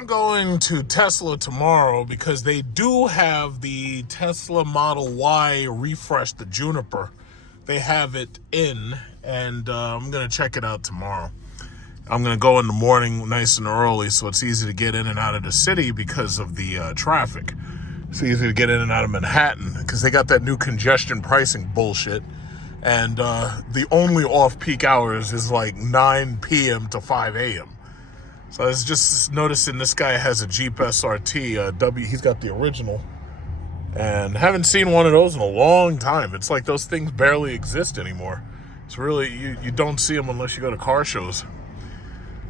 I'm going to Tesla tomorrow because they do have the Tesla Model Y refresh, the Juniper. They have it in, and I'm going to check it out tomorrow. I'm going to go in the morning nice and early so it's easy to get in and out of the city because of the traffic. It's easy to get in and out of Manhattan because they got that new congestion pricing bullshit. And the only off-peak hours is like 9 p.m. to 5 a.m. So I was just noticing this guy has a Jeep SRT. He's got the original. And haven't seen one of those in a long time. It's like those things barely exist anymore. It's really, you don't see them unless you go to car shows.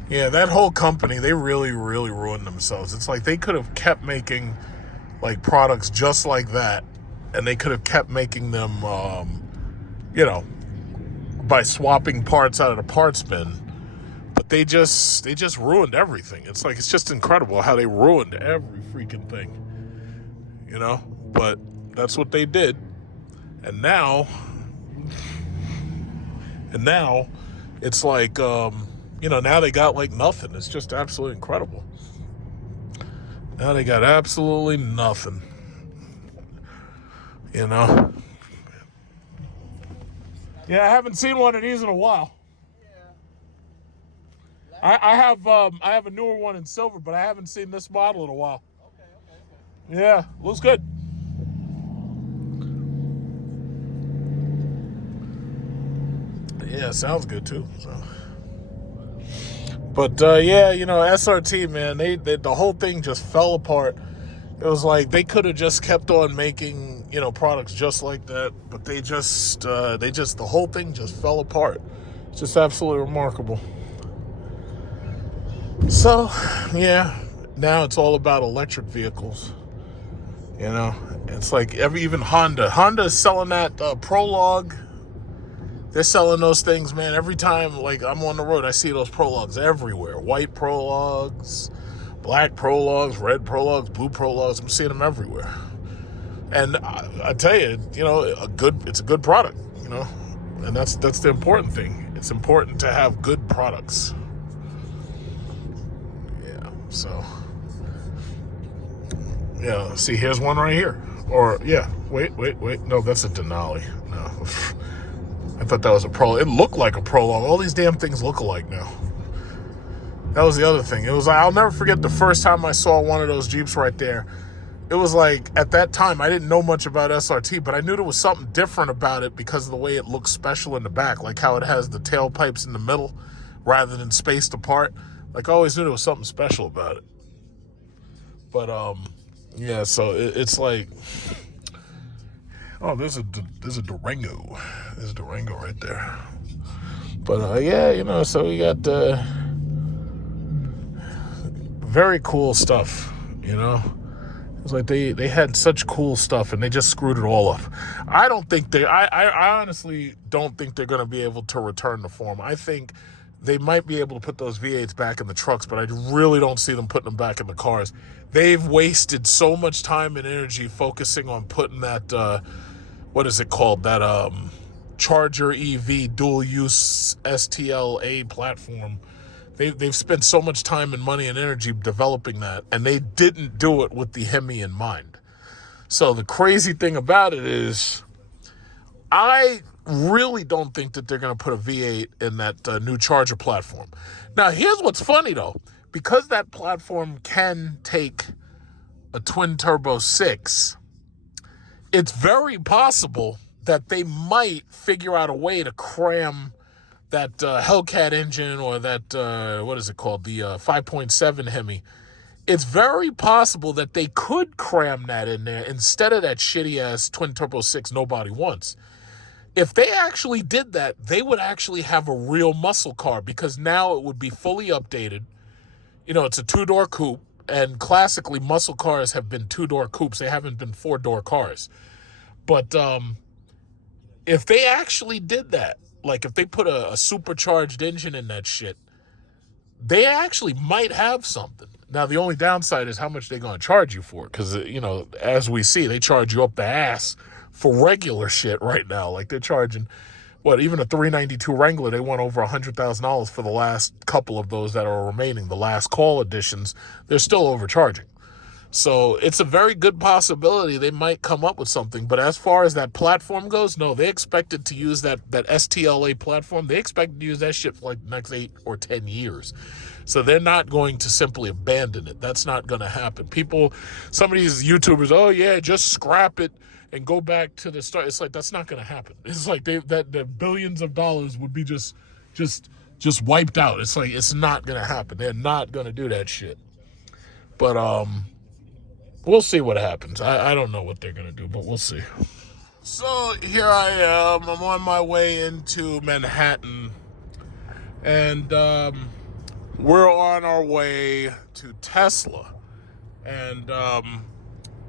Yeah, that whole company, they really, really ruined themselves. It's like they could have kept making like products just like that. And they could have kept making them, by swapping parts out of the parts bin. But they just ruined everything. It's like, it's just incredible how they ruined every freaking thing. But that's what they did. And now it's like, now they got like nothing. It's just absolutely incredible. Now they got absolutely nothing. Yeah, I haven't seen one of these in a while. I have a newer one in silver, but I haven't seen this model in a while. Okay. Yeah, looks good. Yeah, sounds good too. So. But SRT, man, they the whole thing just fell apart. It was like they could have just kept on making, products just like that, but the whole thing just fell apart. It's just absolutely remarkable. So, yeah, now it's all about electric vehicles. It's like even Honda is selling that Prologue. They're selling those things, man. Every time, like, I'm on the road, I see those Prologues everywhere. White Prologues, black Prologues, red Prologues, blue Prologues. I'm seeing them everywhere. And I tell you, it's a good product, and that's the important thing. It's important to have good products. Yeah, so, yeah, see, here's one right here. Or, yeah, wait, no, that's a Denali. No. I thought that was a Prologue. It looked like a Prologue. All these damn things look alike now. That was the other thing. It was like, I'll never forget the first time I saw one of those Jeeps right there. It was like, at that time, I didn't know much about SRT, but I knew there was something different about it because of the way it looks special in the back, like how it has the tailpipes in the middle rather than spaced apart. Like, I always knew there was something special about it. But, yeah, so it's like... Oh, there's a Durango. There's a Durango right there. But, so we got very cool stuff, It's like they had such cool stuff and they just screwed it all up. I honestly don't think they're going to be able to return the form. I think they might be able to put those V8s back in the trucks, but I really don't see them putting them back in the cars. They've wasted so much time and energy focusing on putting that... what is it called? That Charger EV dual use STLA platform. They've spent so much time and money and energy developing that, and they didn't do it with the Hemi in mind. So the crazy thing about it is, I really don't think that they're going to put a V8 in that new Charger platform. Now, here's what's funny though, because that platform can take a twin turbo 6. It's very possible that they might figure out a way to cram that Hellcat engine or that, what is it called, the 5.7 Hemi. It's very possible that they could cram that in there instead of that shitty-ass twin-turbo 6 nobody wants. If they actually did that, they would actually have a real muscle car because now it would be fully updated. It's a two-door coupe. And classically, muscle cars have been two-door coupes. They haven't been four-door cars. But if they actually did that, like if they put a supercharged engine in that shit, they actually might have something. Now, the only downside is how much they're going to charge you for it. Because, as we see, they charge you up the ass for regular shit right now. Like they're charging even a 392 Wrangler, they want over $100,000 for the last couple of those that are remaining. The last call editions, they're still overcharging. So it's a very good possibility they might come up with something. But as far as that platform goes, no, they expected to use that STLA platform. They expect to use that shit for like the next 8 or 10 years. So they're not going to simply abandon it. That's not going to happen. Some of these YouTubers, oh yeah, just scrap it and go back to the start. It's like, that's not going to happen. It's like the billions of dollars would be just wiped out. It's like, it's not going to happen. They're not going to do that shit. But we'll see what happens. I don't know what they're going to do, but we'll see. So here I am. I'm on my way into Manhattan. And we're on our way to Tesla. And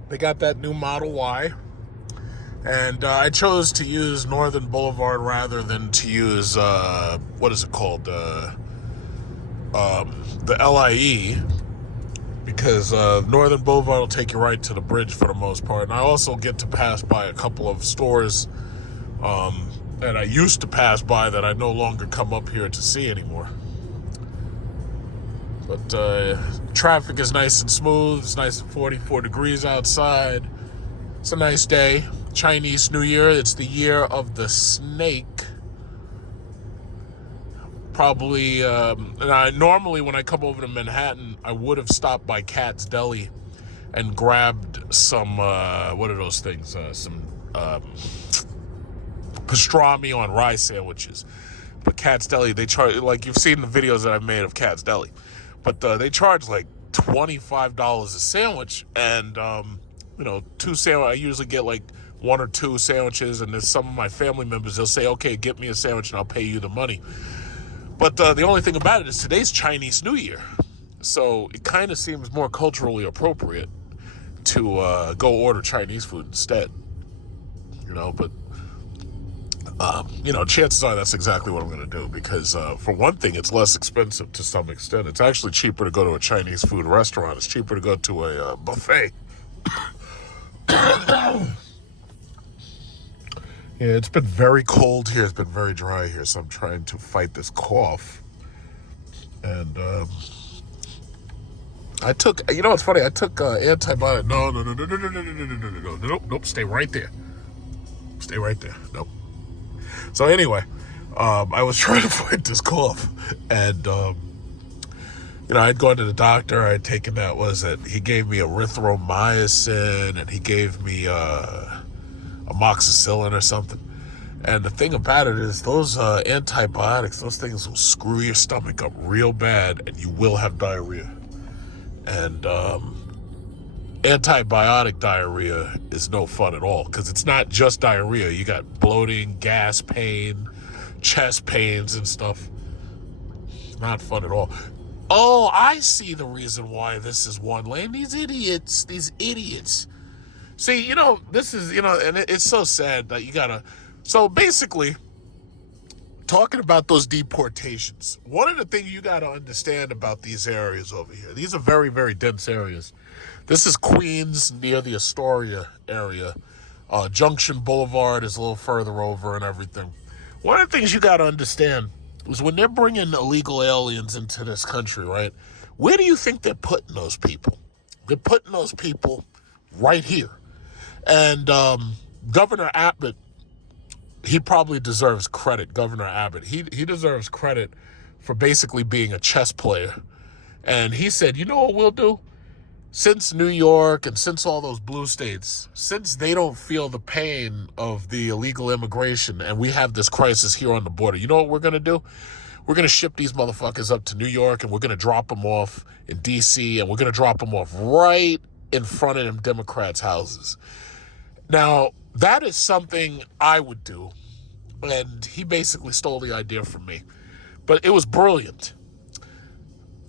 they got that new Model Y. And I chose to use Northern Boulevard rather than to use, what is it called? The LIE. Because Northern Boulevard will take you right to the bridge for the most part. And I also get to pass by a couple of stores that I used to pass by that I no longer come up here to see anymore. But traffic is nice and smooth. It's nice and 44 degrees outside. It's a nice day. Chinese New Year. It's the year of the snake. Probably, and normally when I come over to Manhattan, I would have stopped by Cat's Deli and grabbed some, what are those things? Some pastrami on rye sandwiches. But Cat's Deli, they charge, like you've seen the videos that I've made of Cat's Deli. But they charge like $25 a sandwich. And, two sandwiches, I usually get like 1 or 2 sandwiches. And there's some of my family members, they'll say, okay, get me a sandwich and I'll pay you the money. But the only thing about it is today's Chinese New Year. So it kind of seems more culturally appropriate to go order Chinese food instead. But chances are that's exactly what I'm going to do. Because for one thing, it's less expensive to some extent. It's actually cheaper to go to a Chinese food restaurant. It's cheaper to go to a buffet. Yeah, it's been very cold here. It's been very dry here, so I'm trying to fight this cough. And I took, what's funny? I took antibiotic. Nope. Stay right there. Nope. So anyway, I was trying to fight this cough, and I'd gone to the doctor. I had taken he gave me erythromycin, and he gave me amoxicillin or something. And the thing about it is those antibiotics, those things will screw your stomach up real bad, and you will have diarrhea. And antibiotic diarrhea is no fun at all, because it's not just diarrhea. You got bloating, gas pain, chest pains and stuff. Not fun at all. Oh, I see the reason why this is one lane. These idiots. See, this is, and it's so sad that so basically, talking about those deportations, one of the things you got to understand about these areas over here, these are very, very dense areas. This is Queens near the Astoria area. Junction Boulevard is a little further over and everything. One of the things you got to understand is when they're bringing illegal aliens into this country, right? Where do you think they're putting those people? They're putting those people right here. And Governor Abbott, he probably deserves credit. Governor Abbott, he deserves credit for basically being a chess player. And he said, you know what we'll do? Since New York and since all those blue states, since they don't feel the pain of the illegal immigration and we have this crisis here on the border, you know what we're going to do? We're going to ship these motherfuckers up to New York, and we're going to drop them off in D.C., and we're going to drop them off right in front of them Democrats' houses. Now, that is something I would do, and he basically stole the idea from me. But it was brilliant.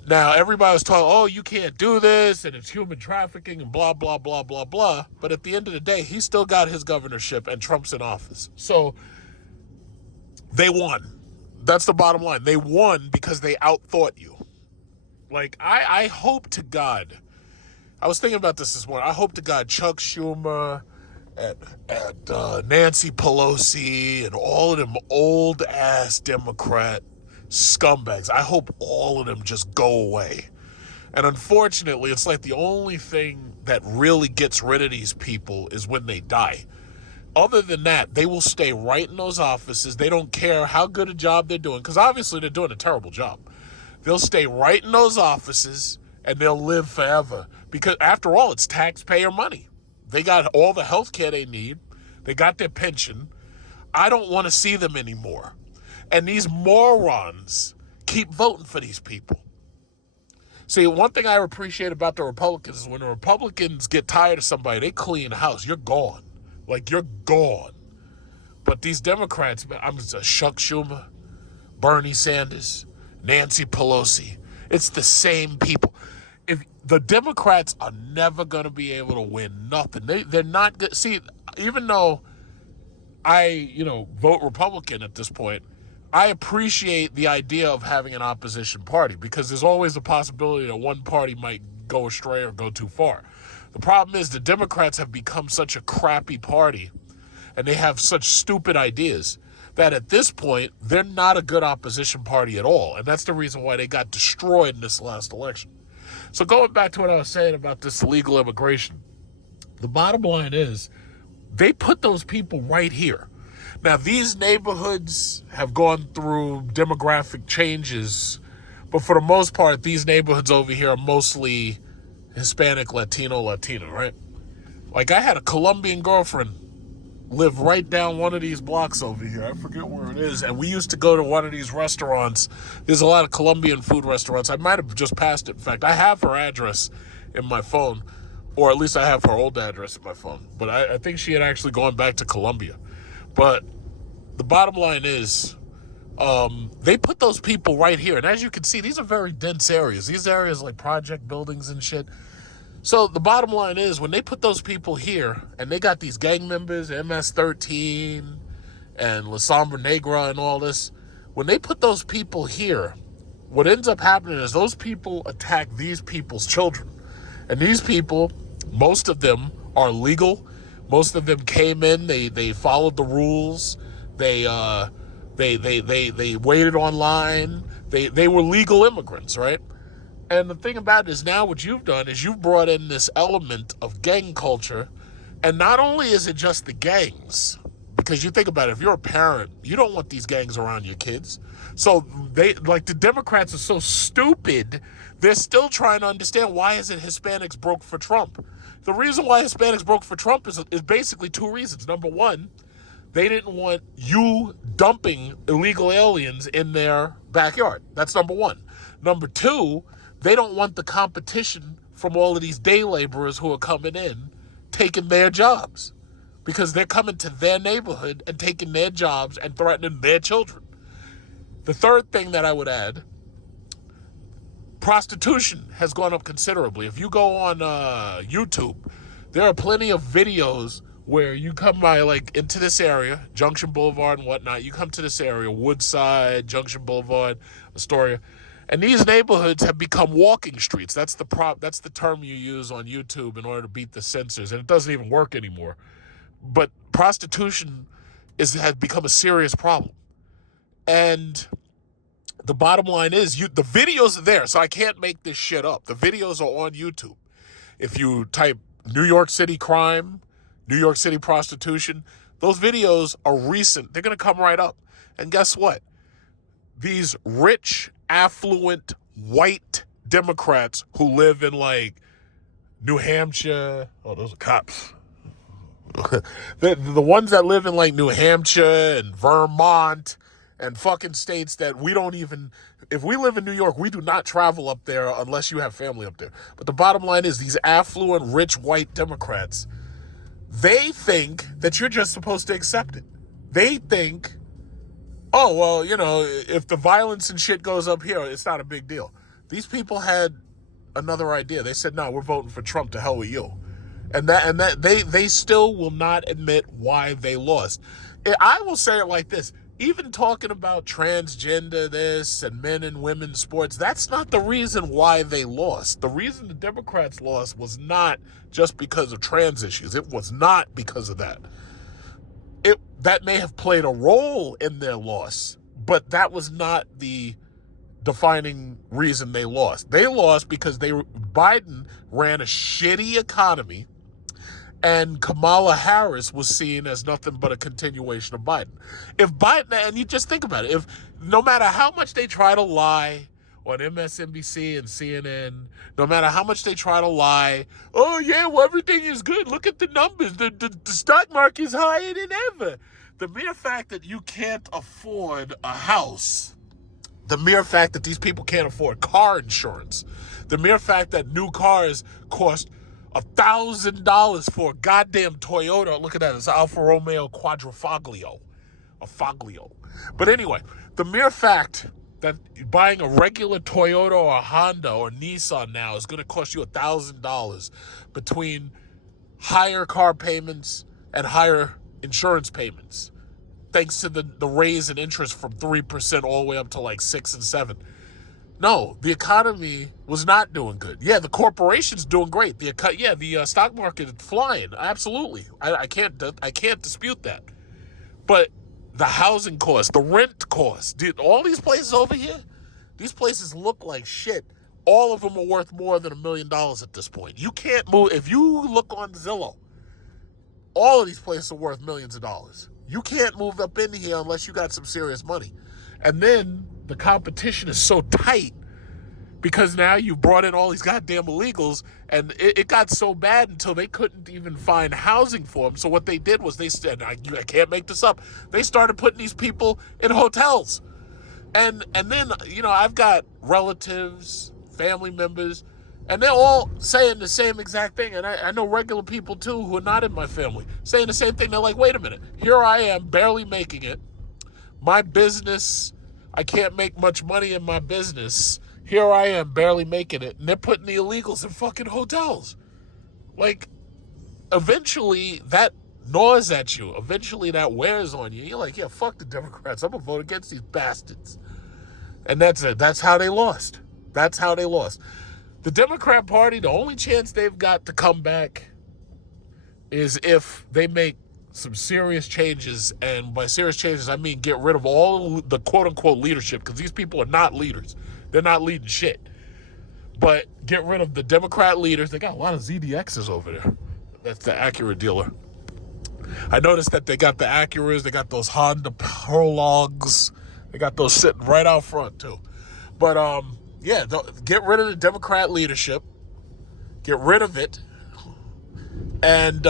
Now, everybody was talking, oh, you can't do this, and it's human trafficking, and blah, blah, blah, blah, blah. But at the end of the day, he still got his governorship, and Trump's in office. So, they won. That's the bottom line. They won because they outthought you. Like, I hope to God, I was thinking about this morning, I hope to God Chuck Schumer at Nancy Pelosi and all of them old ass Democrat scumbags. I hope all of them just go away. And unfortunately, it's like the only thing that really gets rid of these people is when they die. Other than that, they will stay right in those offices. They don't care how good a job they're doing, because obviously they're doing a terrible job. They'll stay right in those offices and they'll live forever. Because after all, it's taxpayer money. They got all the health care they need. They got their pension. I don't want to see them anymore. And these morons keep voting for these people. See, one thing I appreciate about the Republicans is when the Republicans get tired of somebody, they clean house. You're gone. Like, you're gone. But these Democrats, man, I'm just Chuck Schumer, Bernie Sanders, Nancy Pelosi. It's the same people. If the Democrats are never going to be able to win nothing. They're not good. See, even though I, vote Republican at this point, I appreciate the idea of having an opposition party because there's always the possibility that one party might go astray or go too far. The problem is the Democrats have become such a crappy party and they have such stupid ideas that at this point, they're not a good opposition party at all. And that's the reason why they got destroyed in this last election. So going back to what I was saying about this illegal immigration, the bottom line is they put those people right here. Now, these neighborhoods have gone through demographic changes, but for the most part, these neighborhoods over here are mostly Hispanic, Latino, right? Like, I had a Colombian girlfriend live right down one of these blocks over here. I forget where it is. And we used to go to one of these restaurants. There's a lot of Colombian food restaurants. I might have just passed it. In fact, I have her address in my phone, or at least I have her old address in my phone. But I think she had actually gone back to Colombia. But the bottom line is, they put those people right here. And as you can see, these are very dense areas. These areas like project buildings and shit. So the bottom line is when they put those people here and they got these gang members, MS-13 and La Sombra Negra and all this, when they put those people here, what ends up happening is those people attack these people's children. And these people, most of them are legal. Most of them came in, they followed the rules. They waited online. They were legal immigrants, right? And the thing about it is now what you've done is you've brought in this element of gang culture. And not only is it just the gangs, because you think about it, if you're a parent, you don't want these gangs around your kids. So the Democrats are so stupid, they're still trying to understand why is it Hispanics broke for Trump. The reason why Hispanics broke for Trump is basically two reasons. Number one, they didn't want you dumping illegal aliens in their backyard. That's number one. Number two, they don't want the competition from all of these day laborers who are coming in, taking their jobs. Because they're coming to their neighborhood and taking their jobs and threatening their children. The third thing that I would add, prostitution has gone up considerably. If you go on YouTube, there are plenty of videos where you come by, like, into this area, Junction Boulevard and whatnot. You come to this area, Woodside, Junction Boulevard, Astoria, and these neighborhoods have become walking streets. That's the term you use on YouTube in order to beat the censors, and it doesn't even work anymore. But prostitution has become a serious problem. And the bottom line is, the videos are there, so I can't make this shit up. The videos are on YouTube. If you type New York City crime, New York City prostitution, those videos are recent. They're going to come right up. And guess what? These rich, affluent, white Democrats who live in, like, New Hampshire. Oh, those are cops. the ones that live in, like, New Hampshire and Vermont and fucking states that we don't even, if we live in New York, we do not travel up there unless you have family up there. But the bottom line is these affluent, rich, white Democrats, they think that you're just supposed to accept it. They think, oh, well, if the violence and shit goes up here, it's not a big deal. These people had another idea. They said, no, we're voting for Trump, to hell with you. And that they still will not admit why they lost. I will say it like this. even talking about transgender this and men and women's sports, that's not the reason why they lost. The reason the Democrats lost was not just because of trans issues. It was not because of that. That may have played a role in their loss, but that was not the defining reason they lost. They lost because Biden ran a shitty economy, and Kamala Harris was seen as nothing but a continuation of Biden. If Biden, and you just think about it, if no matter how much they try to lie on MSNBC and CNN, no matter how much they try to lie, oh yeah, well everything is good, look at the numbers, the stock market is higher than ever. The mere fact that you can't afford a house, the mere fact that these people can't afford car insurance, the mere fact that new cars cost $1,000 for a goddamn Toyota. Look at that. It's Alfa Romeo Quadrifoglio. A Foglio. But anyway, the mere fact that buying a regular Toyota or a Honda or Nissan now is going to cost you $1,000 between higher car payments and higher insurance payments, thanks to the raise in interest from 3% all the way up to like 6 and 7. No, the economy was not doing good. Yeah, the corporation's doing great. The stock market is flying. Absolutely, I can't dispute that. But the housing cost, the rent cost, dude, all these places over here, these places look like shit. All of them are worth more than $1 million at this point. You can't move. If you look on Zillow, all of these places are worth millions of dollars. You can't move up in here unless you got some serious money. And then the competition is so tight because now you brought in all these goddamn illegals, and it got so bad until they couldn't even find housing for them. So what they did was they said, I can't make this up, they started putting these people in hotels. And then, I've got relatives, family members, and they're all saying the same exact thing. And I know regular people, too, who are not in my family, saying the same thing. They're like, wait a minute, here I am barely making it. My business, I can't make much money in my business. Here I am barely making it. And they're putting the illegals in fucking hotels. Like, eventually that gnaws at you. Eventually that wears on you. You're like, yeah, fuck the Democrats. I'm going to vote against these bastards. And that's it. That's how they lost. That's how they lost. The Democrat Party, the only chance they've got to come back is if they make some serious changes, and by serious changes, I mean get rid of all the quote-unquote leadership, because these people are not leaders. They're not leading shit. But get rid of the Democrat leaders. They got a lot of ZDXs over there. That's the Acura dealer. I noticed that they got the Acuras, they got those Honda Prologues, they got those sitting right out front, too. But, get rid of the Democrat leadership. Get rid of it. And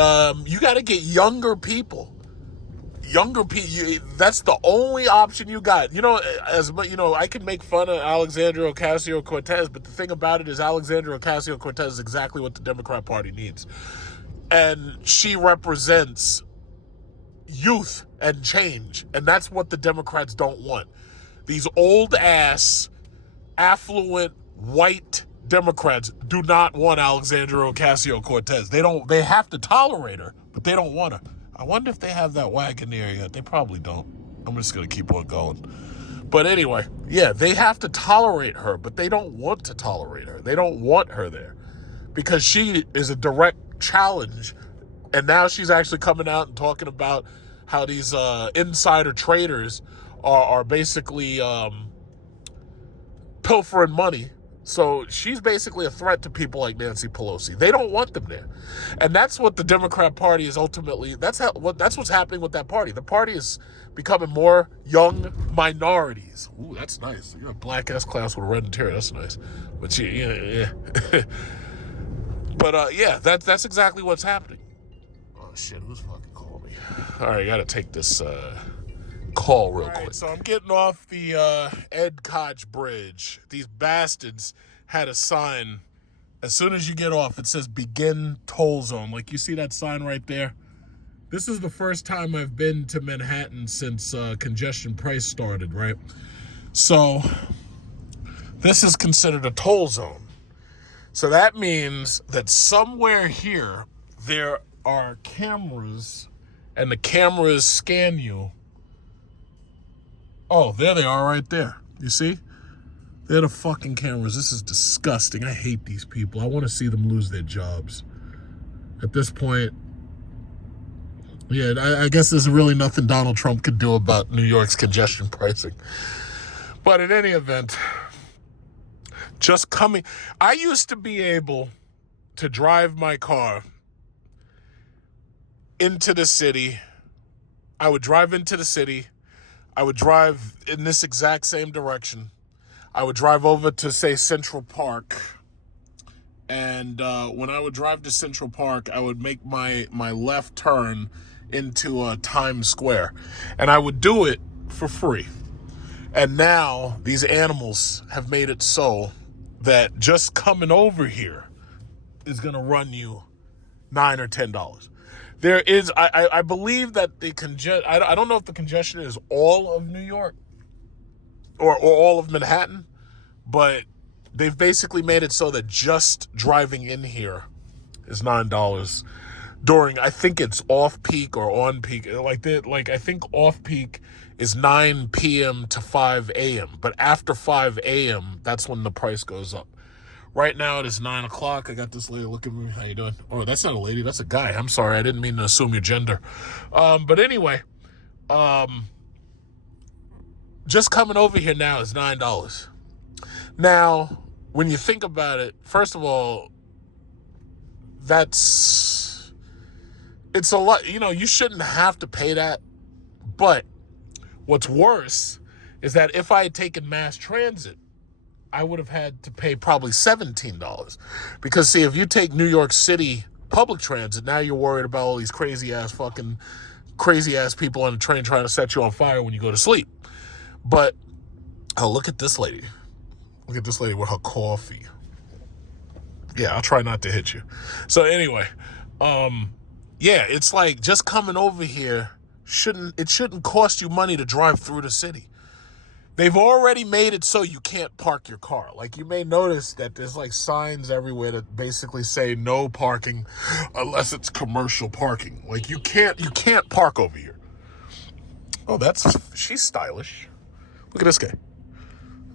you got to get younger people. That's the only option you got. I can make fun of Alexandria Ocasio-Cortez, but the thing about it is Alexandria Ocasio-Cortez is exactly what the Democrat Party needs. And she represents youth and change. And that's what the Democrats don't want. These old-ass, affluent, white Democrats do not want Alexandria Ocasio-Cortez. They have to tolerate her, but they don't want her. I wonder if they have that wagon there yet. They probably don't. I'm just going to keep on going. But anyway, yeah, they have to tolerate her, but they don't want to tolerate her. They don't want her there because she is a direct challenge. And now she's actually coming out and talking about how these insider traders are basically pilfering money. So she's basically a threat to people like Nancy Pelosi. They don't want them there. And that's what the Democrat Party is ultimately, that's what's happening with that party. The party is becoming more young minorities. Ooh, that's nice. You're a black S-class with a red interior. That's nice. But yeah. But that's exactly what's happening. Oh shit, who's fucking calling me? All right, I gotta take this call real quick. So I'm getting off the Ed Koch Bridge. These bastards had a sign. As soon as you get off, it says begin toll zone. Like, you see that sign right there? This is the first time I've been to Manhattan since congestion price started, right? So this is considered a toll zone. So that means that somewhere here there are cameras, and the cameras scan you Oh, there they are right there. You see? They're the fucking cameras. This is disgusting. I hate these people. I want to see them lose their jobs. At this point, yeah, I guess there's really nothing Donald Trump could do about New York's congestion pricing. But in any event, just coming... I used to be able to drive my car into the city. I would drive into the city. I would drive in this exact same direction. I would drive over to, say, Central Park. And when I would drive to Central Park, I would make my left turn into Times Square. And I would do it for free. And now these animals have made it so that just coming over here is going to run you $9 or $10. There is, I believe that I don't know if the congestion is all of New York or all of Manhattan, but they've basically made it so that just driving in here is $9 during, I think it's off peak or on peak. I think off peak is 9 p.m. to 5 a.m. But after 5 a.m., that's when the price goes up. Right now it is 9 o'clock. I got this lady looking at me. How you doing? Oh, that's not a lady. That's a guy. I'm sorry. I didn't mean to assume your gender. But anyway, just coming over here now is $9. Now, when you think about it, first of all, it's a lot. You know, you shouldn't have to pay that. But what's worse is that if I had taken mass transit, I would have had to pay probably $17. Because, see, if you take New York City public transit, now you're worried about all these crazy-ass people on the train trying to set you on fire when you go to sleep. But, oh, look at this lady. Look at this lady with her coffee. Yeah, I'll try not to hit you. So, anyway, yeah, it's like just coming over here, it shouldn't cost you money to drive through the city. They've already made it so you can't park your car. Like, you may notice that there's like signs everywhere that basically say no parking unless it's commercial parking. Like, you can't park over here. Oh, she's stylish. Look at this guy.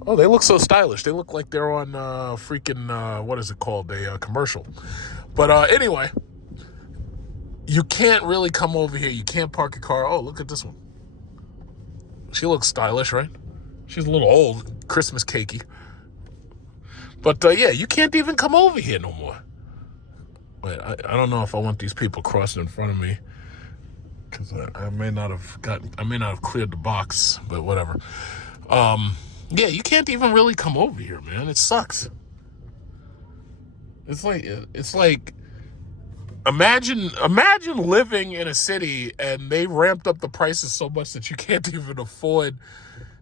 Oh, they look so stylish. They look like they're on what is it called? A commercial. But anyway, you can't really come over here. You can't park your car. Oh, look at this one. She looks stylish, right? She's a little old, Christmas cakey. But, yeah, you can't even come over here no more. Wait, I don't know if I want these people crossing in front of me. Because I may not have cleared the box, but whatever. Yeah, you can't even really come over here, man. It sucks. It's like, imagine living in a city and they ramped up the prices so much that you can't even afford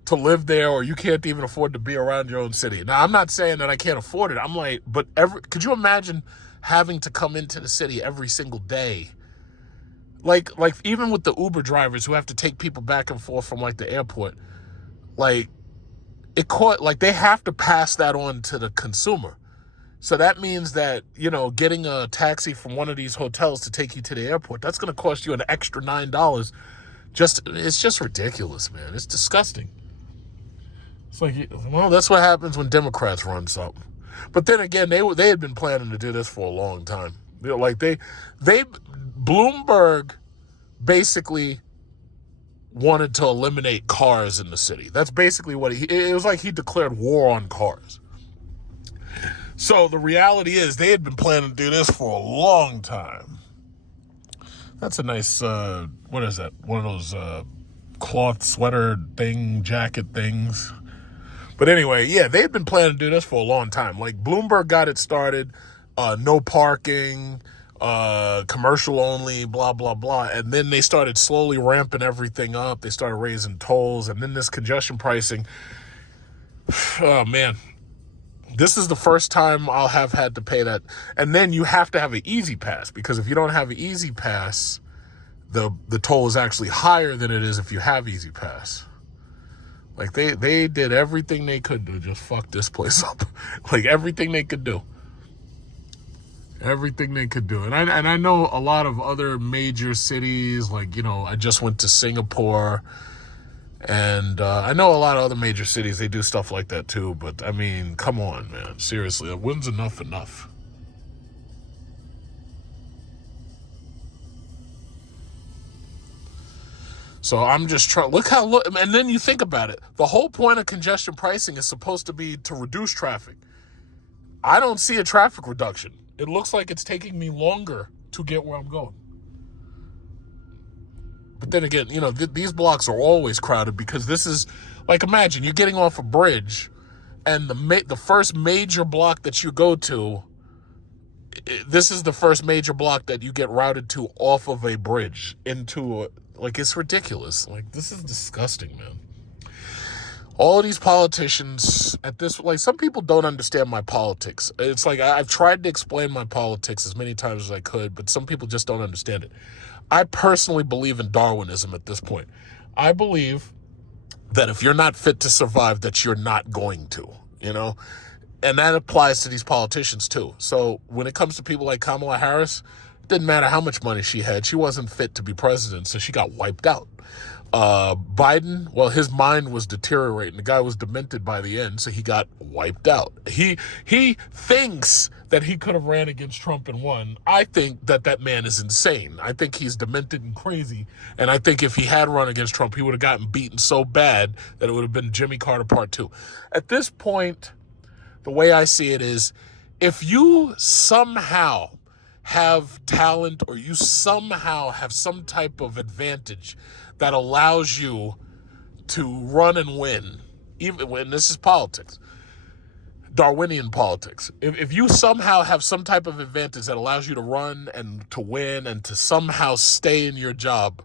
to live there, or you can't even afford to be around your own city. Now, I'm not saying that I can't afford it. I'm like, but could you imagine having to come into the city every single day? Like even with the Uber drivers who have to take people back and forth from like the airport, like they have to pass that on to the consumer. So that means that, you know, getting a taxi from one of these hotels to take you to the airport, that's going to cost you an extra $9. It's just ridiculous, man. It's disgusting. It's like, well, that's what happens when Democrats run something. But then again, they had been planning to do this for a long time. You know, like Bloomberg basically wanted to eliminate cars in the city. That's basically what it was like. He declared war on cars. So the reality is they had been planning to do this for a long time. That's a nice, what is that? One of those cloth sweater jacket things. But anyway, yeah, they had been planning to do this for a long time. Like, Bloomberg got it started, no parking, commercial only, blah, blah, blah. And then they started slowly ramping everything up. They started raising tolls, and then this congestion pricing. Oh, man. This is the first time I'll have had to pay that. And then you have to have an Easy Pass, because if you don't have an Easy Pass, the toll is actually higher than it is if you have Easy Pass. Like, they did everything they could to just fuck this place up. Like, everything they could do. Everything they could do. And I know a lot of other major cities, like, you know, I just went to Singapore, And I know a lot of other major cities, they do stuff like that too. But, I mean, come on, man. Seriously, when's enough? So I'm just trying, and then you think about it. The whole point of congestion pricing is supposed to be to reduce traffic. I don't see a traffic reduction. It looks like it's taking me longer to get where I'm going. But then again, these blocks are always crowded because this is, like, imagine you're getting off a bridge and the first major block that you go to, this is the first major block that you get routed to off of a bridge into like, it's ridiculous. Like, this is disgusting, man. All of these politicians at this, like, some people don't understand my politics. It's like I've tried to explain my politics as many times as I could, but some people just don't understand it. I personally believe in Darwinism at this point. I believe that if you're not fit to survive, that you're not going to, And that applies to these politicians too. So when it comes to people like Kamala Harris, it didn't matter how much money she had. She wasn't fit to be president, so she got wiped out. Biden, well, his mind was deteriorating. The guy was demented by the end, so he got wiped out. He thinks that he could have ran against Trump and won. I think that man is insane. I think he's demented and crazy, and I think if he had run against Trump, he would have gotten beaten so bad that it would have been Jimmy Carter Part 2. At this point, the way I see it is, if you somehow have talent or you somehow have some type of advantage that allows you to run and win, even when this is politics, Darwinian politics. If you somehow have some type of advantage that allows you to run and to win and to somehow stay in your job,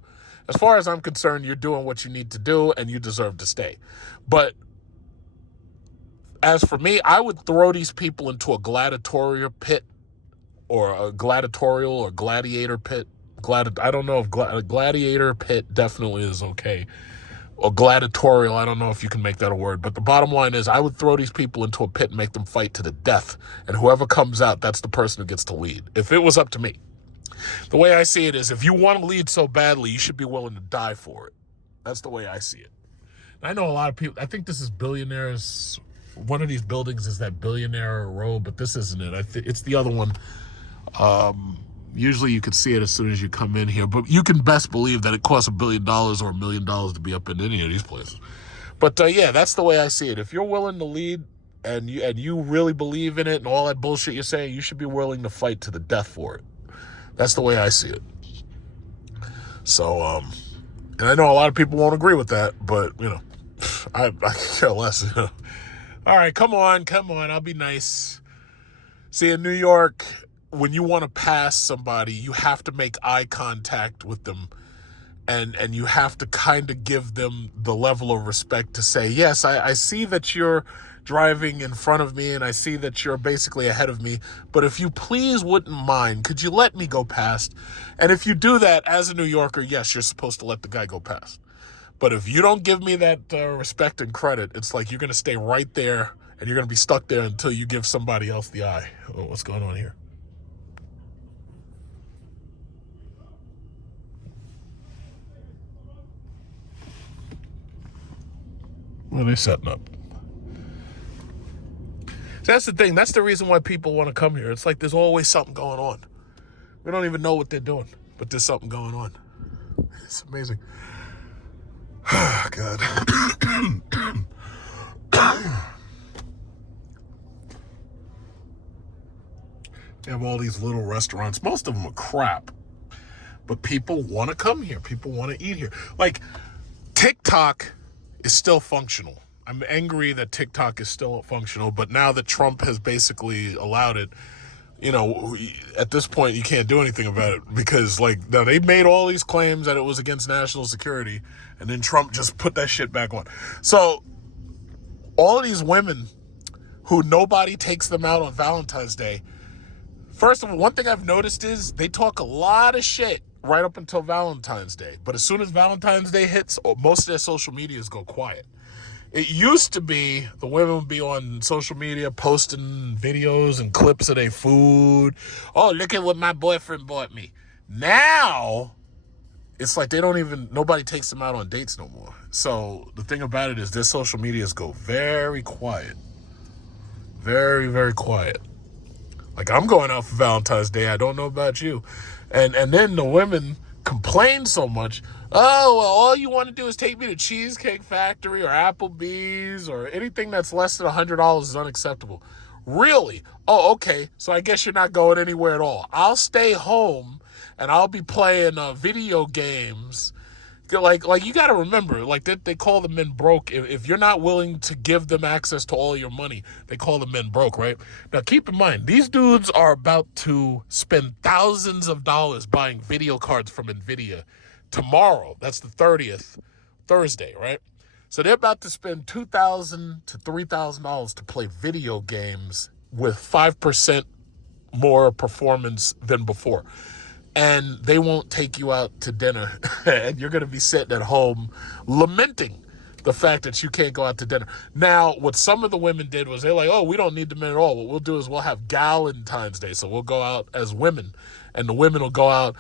as far as I'm concerned, you're doing what you need to do and you deserve to stay. But as for me, I would throw these people into a gladiatorial pit or a gladiatorial or gladiator pit. I don't know if a gladiator pit definitely is okay. Or gladiatorial, I don't know if you can make that a word. But the bottom line is I would throw these people into a pit and make them fight to the death. And whoever comes out, that's the person who gets to lead. If it was up to me. The way I see it is, if you want to lead so badly, you should be willing to die for it. That's the way I see it. And I know a lot of people, I think this is billionaires. One of these buildings is that Billionaire Row, but this isn't it. It's the other one. Usually you could see it as soon as you come in here, but you can best believe that it costs $1 billion or $1 million to be up in any of these places. But yeah, that's the way I see it. If you're willing to lead and you really believe in it and all that bullshit you're saying, you should be willing to fight to the death for it. That's the way I see it. So, and I know a lot of people won't agree with that, but I care less. All right, come on, I'll be nice. See, in New York, when you want to pass somebody, you have to make eye contact with them and you have to kind of give them the level of respect to say, yes, I see that you're driving in front of me and I see that you're basically ahead of me, but if you please wouldn't mind, could you let me go past? And if you do that as a New Yorker, yes, you're supposed to let the guy go past. But if you don't give me that respect and credit, it's like you're going to stay right there and you're going to be stuck there until you give somebody else the eye. Oh, what's going on here? What are they setting up? So that's the thing. That's the reason why people want to come here. It's like there's always something going on. We don't even know what they're doing, but there's something going on. It's amazing. God. They have all these little restaurants. Most of them are crap. But people want to come here. People want to eat here. Like, TikTok is still functional. I'm angry that TikTok is still functional, but now that Trump has basically allowed it, at this point you can't do anything about it because, now they made all these claims that it was against national security, and then Trump just put that shit back on. So all of these women who nobody takes them out on Valentine's Day, first of all, one thing I've noticed is they talk a lot of shit right up until Valentine's Day. But as soon as Valentine's Day hits, most of their social medias go quiet. It used to be the women would be on social media posting videos and clips of their food. Oh, look at what my boyfriend bought me. Now, it's like nobody takes them out on dates no more. So the thing about it is their social medias go very quiet. Very, very quiet. Like, I'm going out for Valentine's Day. I don't know about you. And then the women complain so much. Oh, well, all you want to do is take me to Cheesecake Factory or Applebee's or anything that's less than $100 is unacceptable. Really? Oh, okay. So I guess you're not going anywhere at all. I'll stay home and I'll be playing video games. Like you got to remember, like they call the men broke. If you're not willing to give them access to all your money, they call the men broke, right? Now, keep in mind, these dudes are about to spend thousands of dollars buying video cards from NVIDIA tomorrow. That's the 30th, Thursday, right? So they're about to spend $2,000 to $3,000 to play video games with 5% more performance than before. And they won't take you out to dinner. And you're going to be sitting at home lamenting the fact that you can't go out to dinner. Now, what some of the women did was they're like, oh, we don't need the men at all. What we'll do is we'll have Galentine's Day. So we'll go out as women, and the women will go out.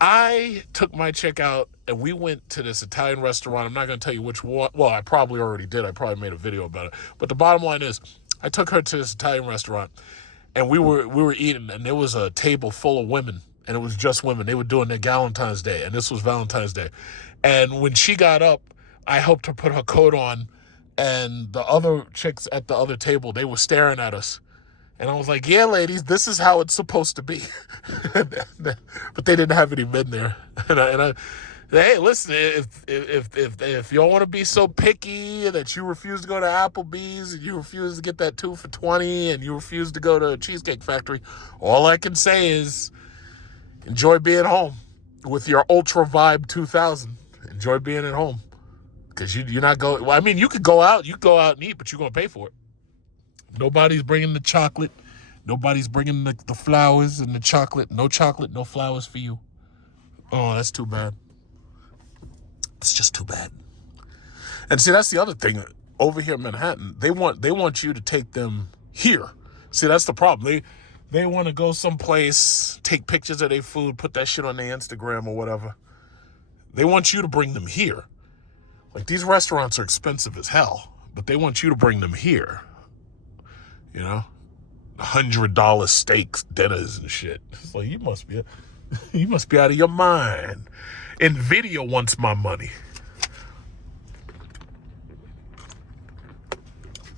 I took my chick out, and we went to this Italian restaurant. I'm not going to tell you which one. Well, I probably already did. I probably made a video about it. But the bottom line is I took her to this Italian restaurant, and we were eating, and there was a table full of women. And it was just women. They were doing their Galentine's Day, and this was Valentine's Day. And when she got up, I helped her put her coat on, and the other chicks at the other table, they were staring at us. And I was like, yeah, ladies, this is how it's supposed to be. But they didn't have any men there. And I hey, listen, if y'all want to be so picky that you refuse to go to Applebee's and you refuse to get that 2 for $20 and you refuse to go to Cheesecake Factory, all I can say is enjoy being home with your Ultra Vibe 2000. Enjoy being at home. Because you're not going... Well, I mean, you could go out. You go out and eat, but you're going to pay for it. Nobody's bringing the chocolate. Nobody's bringing the flowers and the chocolate. No chocolate, no flowers for you. Oh, that's too bad. It's just too bad. And see, that's the other thing. Over here in Manhattan, they want you to take them here. See, that's the problem. They want to go someplace, take pictures of their food, put that shit on their Instagram or whatever. They want you to bring them here. Like, these restaurants are expensive as hell, but they want you to bring them here. You know? $100 steaks, dinners and shit. It's like, you must be out of your mind. NVIDIA wants my money.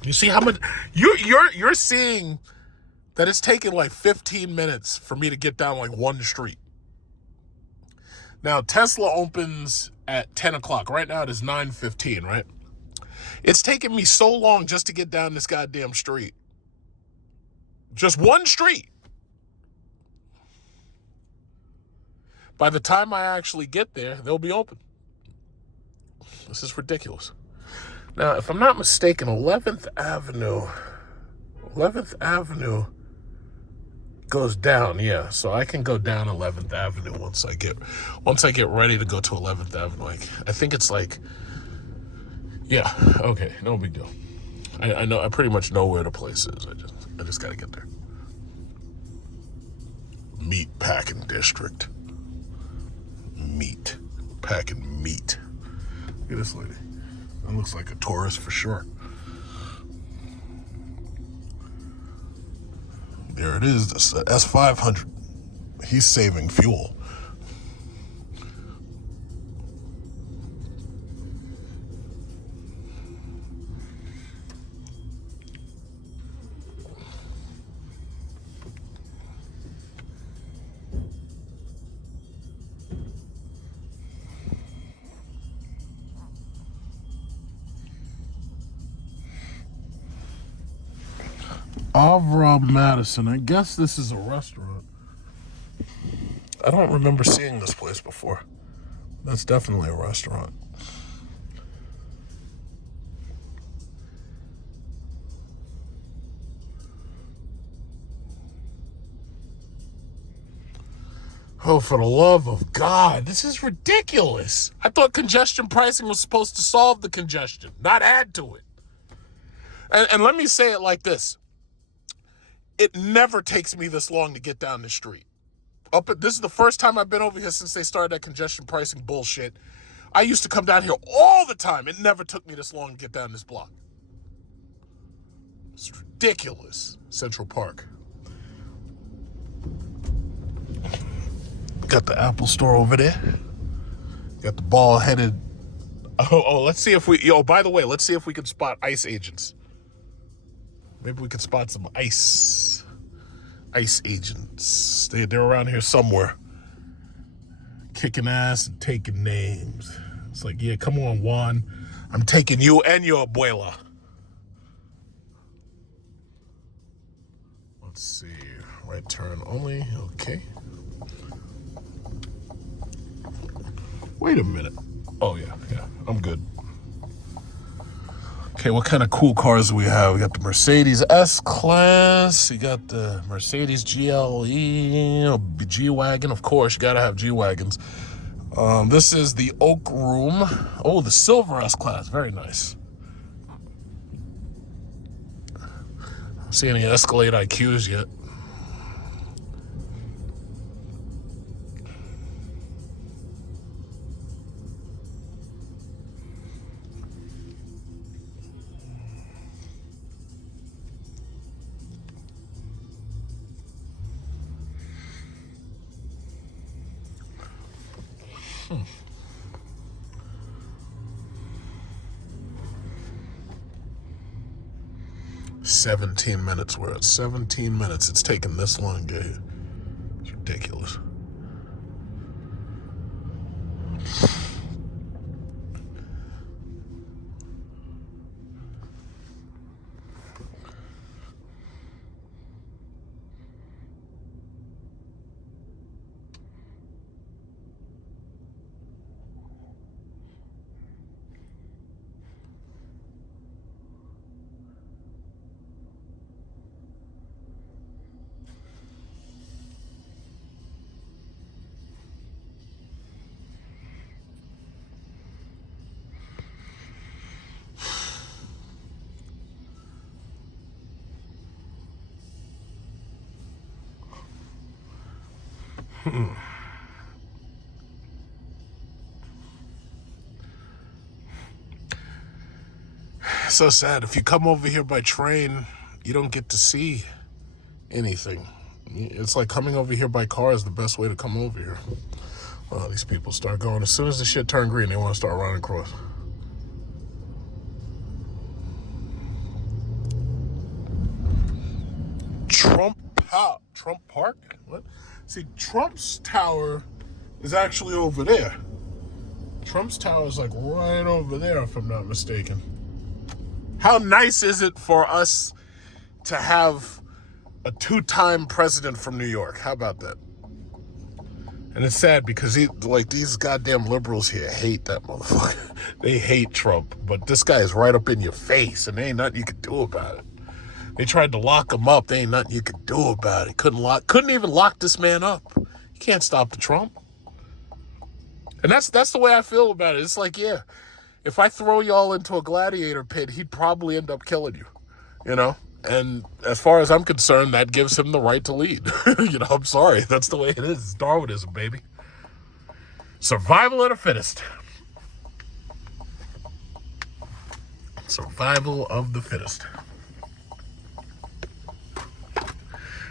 You see how much you're seeing that it's taken like 15 minutes for me to get down like one street. Now, Tesla opens at 10 o'clock. Right now it is 9:15, right? It's taken me so long just to get down this goddamn street. Just one street. By the time I actually get there, they'll be open. This is ridiculous. Now, if I'm not mistaken, 11th Avenue goes down, yeah. So I can go down 11th Avenue once I get ready to go to 11th Avenue. I think it's like, yeah, okay, no big deal. I know, I pretty much know where the place is. I just gotta get there. Meat packing district. Meat. Packing meat. Look at this lady. That looks like a tourist for sure. There it is, the S500. He's saving fuel. Rob Madison. I guess this is a restaurant. I don't remember seeing this place before. That's definitely a restaurant. Oh, for the love of God, this is ridiculous. I thought congestion pricing was supposed to solve the congestion, not add to it. And let me say it like this. It never takes me this long to get down the street. This is the first time I've been over here since they started that congestion pricing bullshit. I used to come down here all the time. It never took me this long to get down this block. It's ridiculous. Central Park. Got the Apple store over there. Got the ball-headed... let's see if we... by the way, let's see if we can spot ICE agents. Maybe we can spot some ICE agents. They're around here somewhere. Kicking ass and taking names. It's like, yeah, come on, Juan. I'm taking you and your abuela. Let's see. Right turn only. Okay. Wait a minute. Oh, yeah, I'm good. Okay, what kind of cool cars do we have? We got the Mercedes S-Class. You got the Mercedes GLE, G-Wagon. Of course, you got to have G-Wagons. This is the Oak Room. Oh, the silver S-Class. Very nice. I don't see any Escalade IQs yet. Hmm. 17 minutes. We're at 17 minutes. It's taking this long, Gabe. It's ridiculous. So sad. If you come over here by train, you don't get to see anything. It's like coming over here by car is the best way to come over here. Well, these people start going. As soon as the shit turn green, they want to start running across. Trump Park? What? See, Trump's tower is actually over there. Trump's tower is like right over there, if I'm not mistaken. How nice is it for us to have a two-time president from New York? How about that? And it's sad because these goddamn liberals here hate that motherfucker. They hate Trump, but this guy is right up in your face, and there ain't nothing you can do about it. They tried to lock him up. There ain't nothing you could do about it. Couldn't even lock this man up. You can't stop the Trump. And that's the way I feel about it. It's like, yeah, if I throw y'all into a gladiator pit, he'd probably end up killing you, you know? And as far as I'm concerned, that gives him the right to lead. You know, I'm sorry. That's the way it is. It's Darwinism, baby. Survival of the fittest. Survival of the fittest.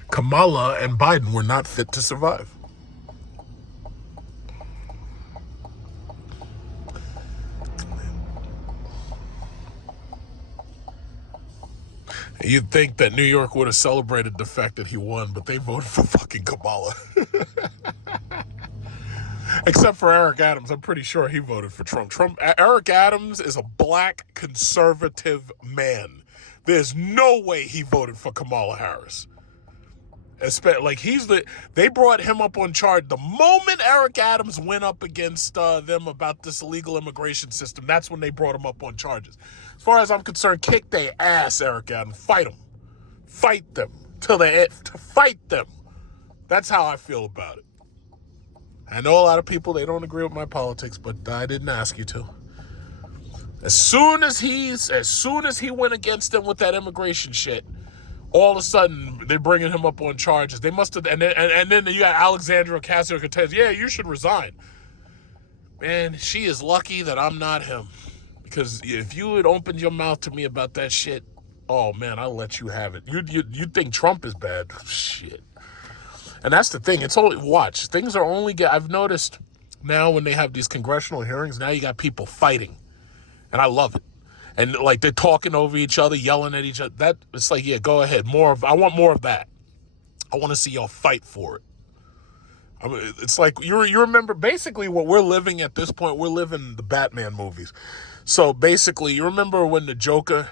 Kamala and Biden were not fit to survive. You'd think that New York would have celebrated the fact that he won, but they voted for fucking Kamala. Except for Eric Adams. I'm pretty sure he voted for Trump. Eric Adams is a black conservative man. There's no way he voted for Kamala Harris. They brought him up on charge. The moment Eric Adams went up against them about this illegal immigration system, that's when they brought him up on charges. As far as I'm concerned, kick their ass, Eric Adams. Fight them. Fight them. Fight them. That's how I feel about it. I know a lot of people, they don't agree with my politics, but I didn't ask you to. As soon as he went against them with that immigration shit, All of a sudden, they're bringing him up on charges. They must have, and then you got Alexandra Ocasio-Cortez. Yeah, you should resign. Man, she is lucky that I'm not him. Because if you had opened your mouth to me about that shit, oh man, I'll let you have it. You'd think Trump is bad. Shit. And that's the thing. It's only, watch. Things are only I've noticed now when they have these congressional hearings, now you got people fighting. And I love it. And like they're talking over each other, yelling at each other. That it's like, yeah, go ahead. I want more of that. I want to see y'all fight for it. I mean, it's like you remember basically what we're living at this point. We're living the Batman movies. So basically, you remember when the Joker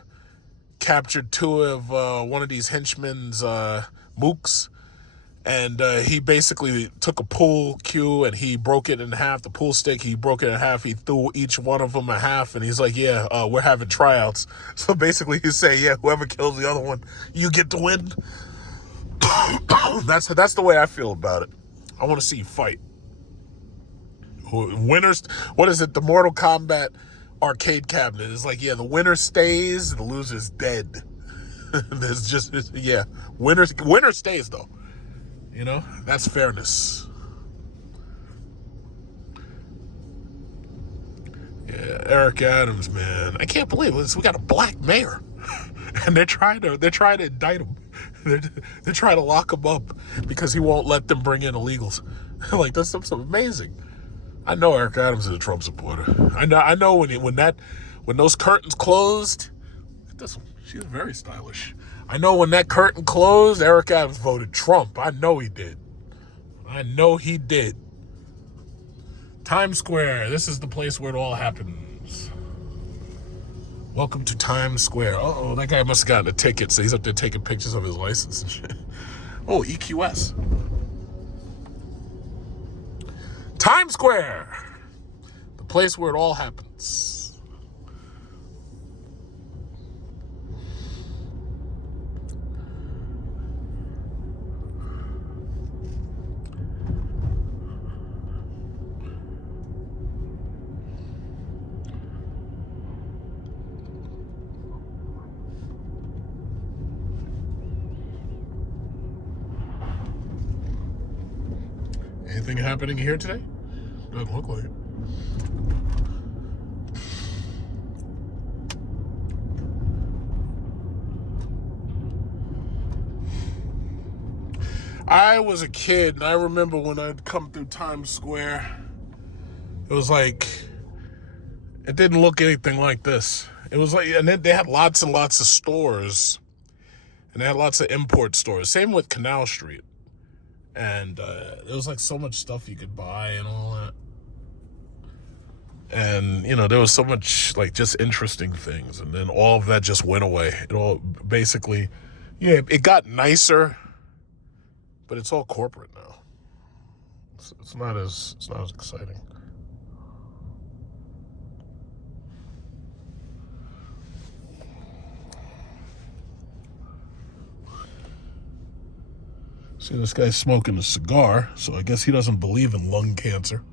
captured two of one of these henchmen's mooks, and he basically took a pool cue and he broke it in half. The pool stick, he broke it in half. He threw each one of them a half, and he's like, yeah, we're having tryouts. So basically he's saying, yeah, whoever kills the other one, you get to win. That's the way I feel about it. I want to see you fight. Winners, what is it? The Mortal Kombat arcade cabinet is like, yeah, the winner stays, the loser's dead. There's just, yeah, winner stays though. You know, that's fairness. Yeah, Eric Adams, man, I can't believe this. We got a black mayor, and they're trying to indict him. They're trying to lock him up because he won't let them bring in illegals. Like that's amazing. I know Eric Adams is a Trump supporter. I know when those curtains closed. She's very stylish. I know when that curtain closed, Eric Adams voted Trump. I know he did. Times Square. This is the place where it all happens. Welcome to Times Square. Uh-oh, that guy must have gotten a ticket, so he's up there taking pictures of his license and shit. Oh, EQS. Times Square. The place where it all happens. Anything happening here today? Doesn't look like it. I was a kid, and I remember when I'd come through Times Square, it was like, it didn't look anything like this. It was like, and then they had lots and lots of stores, and they had lots of import stores. Same with Canal Street. And there was like so much stuff you could buy and all that. And, you know, there was so much like just interesting things. And then all of that just went away. It all basically, yeah, it got nicer, but it's all corporate now. It's not as exciting. See, this guy's smoking a cigar, so I guess he doesn't believe in lung cancer.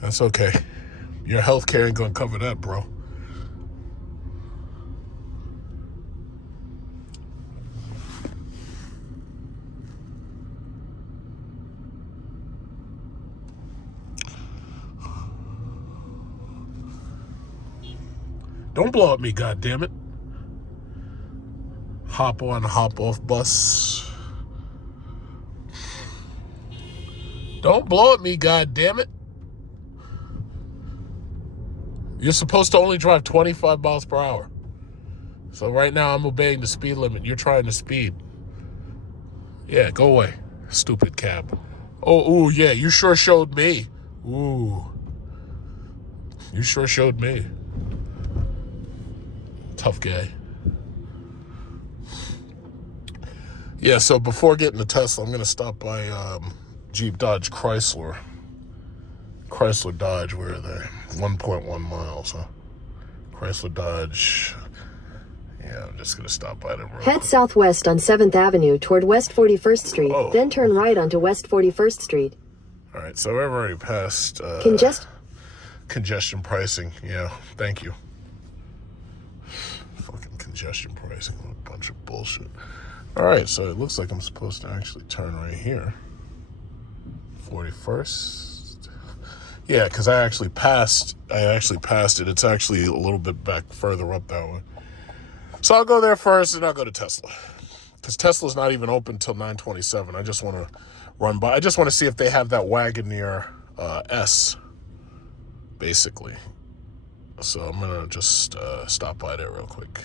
That's okay. Your health care ain't gonna cover that, bro. Don't blow up me, goddammit. Hop on, hop off bus. Don't blow at me, goddammit. You're supposed to only drive 25 miles per hour. So right now I'm obeying the speed limit. You're trying to speed. Yeah, go away, stupid cab. Oh, ooh, yeah, you sure showed me. Ooh. You sure showed me. Tough guy. Yeah, so before getting to Tesla, I'm going to stop by Jeep Dodge Chrysler. Chrysler Dodge, where are they? 1.1 miles, huh? Chrysler Dodge. Yeah, I'm just going to stop by them. Head southwest on 7th Avenue toward West 41st Street, then turn right onto West 41st Street. All right, so we've already passed congestion pricing. Yeah, thank you. Fucking congestion pricing, a bunch of bullshit. All right, so it looks like I'm supposed to actually turn right here. 41st. Yeah, because I actually passed it. It's actually a little bit back further up that way. So I'll go there first, and I'll go to Tesla. Because Tesla's not even open till 9:27. I just want to run by. I just want to see if they have that Wagoneer S, basically. So I'm going to just stop by there real quick.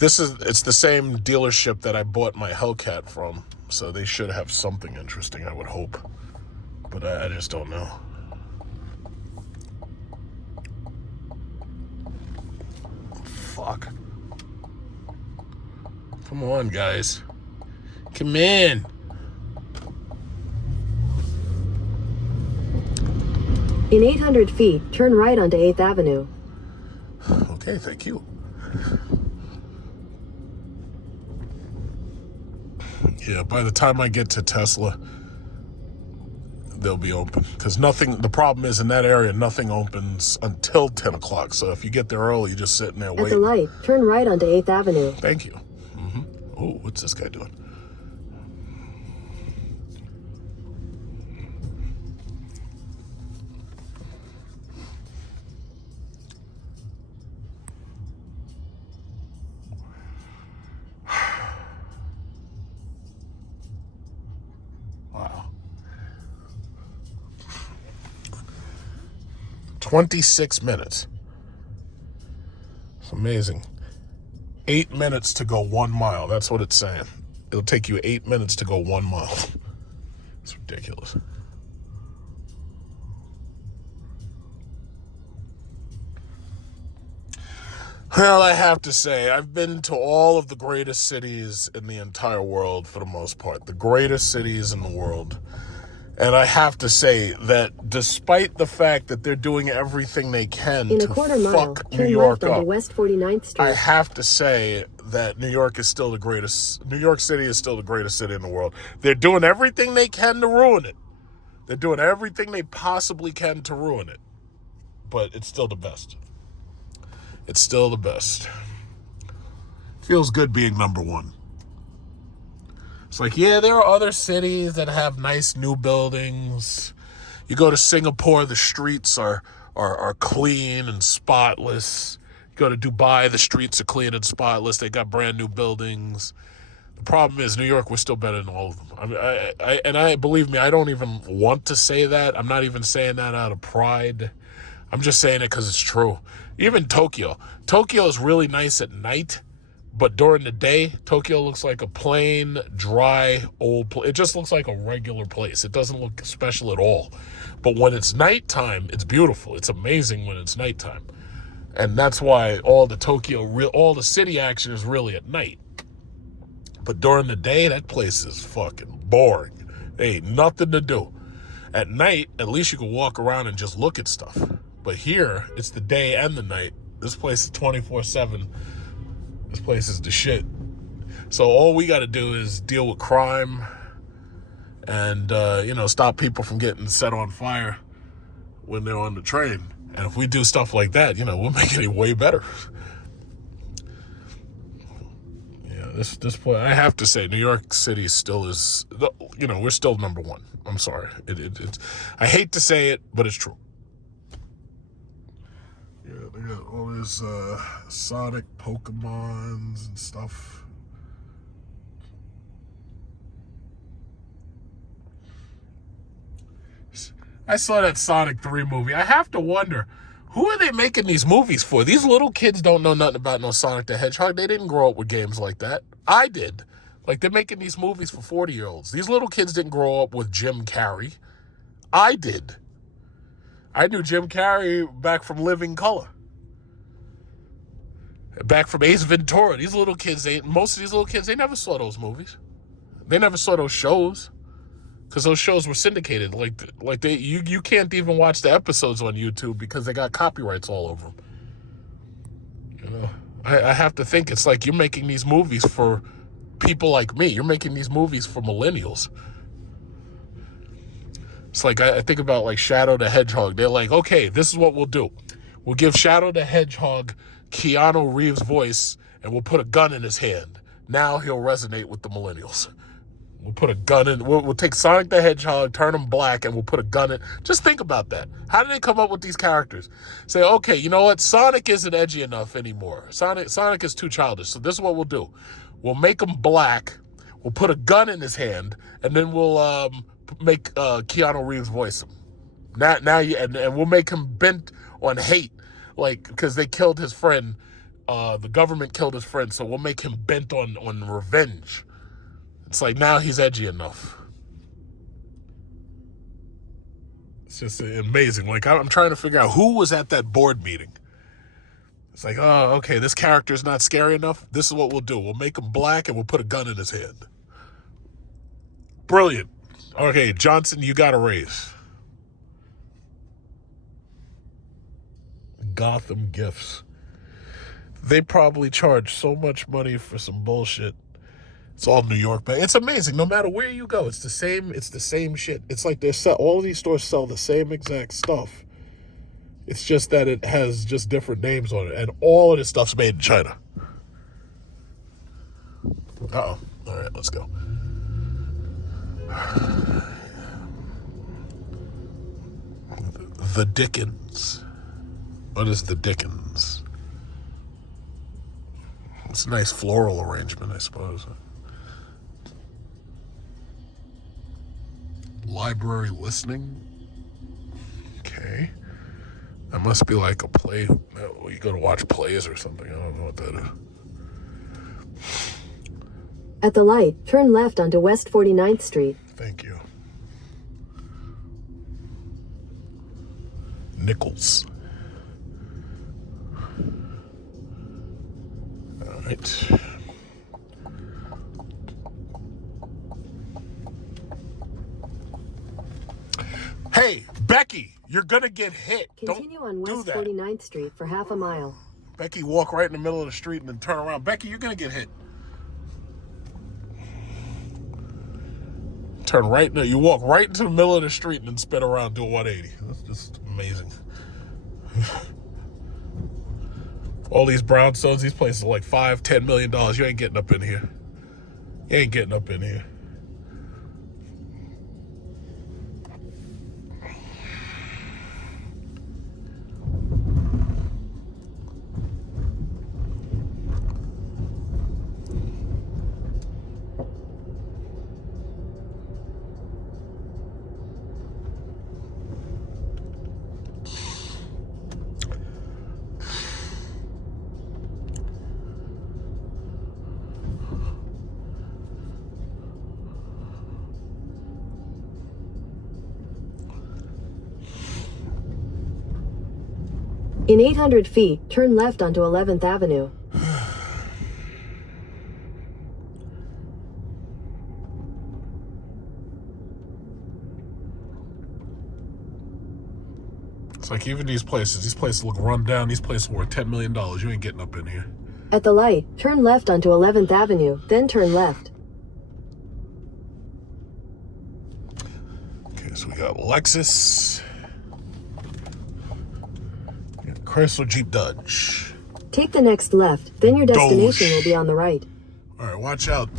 It's the same dealership that I bought my Hellcat from, so they should have something interesting, I would hope. But I just don't know. Fuck. Come on, guys. Come in. In 800 feet, turn right onto 8th Avenue. Okay, thank you. Yeah, by the time I get to Tesla, they'll be open. Because the problem is in that area, nothing opens until 10 o'clock. So if you get there early, you're just sitting there waiting. At the light, turn right onto 8th Avenue. Thank you. Oh, what's this guy doing? Wow. 26 minutes. It's amazing. 8 minutes to go 1 mile. That's what it's saying. It'll take you 8 minutes to go 1 mile. It's ridiculous. Well, I have to say, I've been to all of the greatest cities in the entire world for the most part. The greatest cities in the world. And I have to say that despite the fact that they're doing everything they can to fuck New York up, West 49th Street. I have to say that New York City is still the greatest city in the world. They're doing everything they can to ruin it. They're doing everything they possibly can to ruin it. But it's still the best. It's still the best. Feels good being number one. It's like, yeah, there are other cities that have nice new buildings. You go to Singapore, the streets are clean and spotless. You go to Dubai, the streets are clean and spotless. They got brand new buildings. The problem is, New York, we're still better than all of them. I believe me, I don't even want to say that. I'm not even saying that out of pride. I'm just saying it because it's true. Even Tokyo. Tokyo is really nice at night. But during the day, Tokyo looks like a plain, dry, old place. It just looks like a regular place. It doesn't look special at all. But when it's nighttime, it's beautiful. It's amazing when it's nighttime. And that's why all the city action is really at night. But during the day, that place is fucking boring. There ain't nothing to do. At night, at least you can walk around and just look at stuff. But here, it's the day and the night. This place is 24/7. This place is the shit. So all we got to do is deal with crime and, stop people from getting set on fire when they're on the train. And if we do stuff like that, we'll make it way better. Yeah, this point, I have to say, New York City still is, we're still number one. I'm sorry. It's I hate to say it, but it's true. Yeah, they got all these Sonic Pokemons and stuff. I saw that Sonic 3 movie. I have to wonder, who are they making these movies for? These little kids don't know nothing about no Sonic the Hedgehog. They didn't grow up with games like that. I did. Like, they're making these movies for 40-year-olds. These little kids didn't grow up with Jim Carrey. I did. I knew Jim Carrey back from Living Color. Back from Ace Ventura. Most of these little kids, they never saw those movies. They never saw those shows. Because those shows were syndicated. You can't even watch the episodes on YouTube because they got copyrights all over them. I have to think, it's like you're making these movies for people like me. You're making these movies for millennials. It's like, I think about like Shadow the Hedgehog. They're like, okay, this is what we'll do. We'll give Shadow the Hedgehog Keanu Reeves' voice, and we'll put a gun in his hand. Now he'll resonate with the millennials. We'll put a gun in. We'll take Sonic the Hedgehog, turn him black, and we'll put a gun in. Just think about that. How did they come up with these characters? Say, okay, you know what? Sonic isn't edgy enough anymore. Sonic is too childish. So this is what we'll do. We'll make him black. We'll put a gun in his hand, and then we'll make Keanu Reeves voice him. And we'll make him bent on hate, like because they killed his friend. The government killed his friend, so we'll make him bent on revenge. It's like now he's edgy enough. It's just amazing. Like I'm trying to figure out who was at that board meeting. It's like, oh, okay, this character's not scary enough. This is what we'll do. We'll make him black and we'll put a gun in his hand. Brilliant. Okay, Johnson, you got a raise. Gotham Gifts. They probably charge so much money for some bullshit. It's all New York, but it's amazing. No matter where you go, it's the same shit. It's like all of these stores sell the same exact stuff. It's just that it has just different names on it, and all of this stuff's made in China. Uh-oh. All right, let's go. The Dickens. What is the Dickens? It's a nice floral arrangement, I suppose. Library listening. Okay. That must be like a play. You go to watch plays or something. I don't know what that is. At the light, turn left onto West 49th Street. Thank you. Nichols. All right. Hey, Becky, you're going to get hit. Continue Don't on West do that. 49th Street for half a mile. Becky, walk right in the middle of the street and then turn around. Becky, you're going to get hit. You walk right into the middle of the street and then spin around, do a 180. That's just amazing. All these brownstones, these places are like $5-10 million. You ain't getting up in here. You ain't getting up in here. In 800 feet, turn left onto 11th Avenue. It's like even these places look run down. These places were $10 million. You ain't getting up in here. At the light, turn left onto 11th Avenue, then turn left. Okay, so we got Lexus. We got Chrysler Jeep Dodge. Take the next left, then your destination will be on the right. All right, watch out.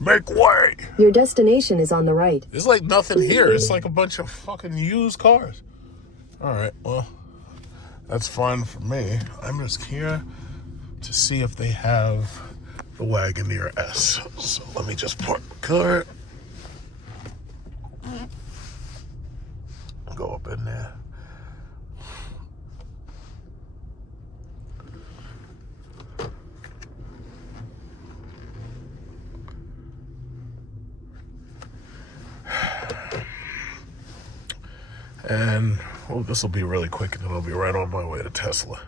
Make way. Your destination is on the right. There's like nothing here. It's like a bunch of fucking used cars. All right, well, that's fine for me. I'm just here to see if they have the Wagoneer S. So let me just park the car. Go up in there. And well, this will be really quick, and then I'll be right on my way to Tesla.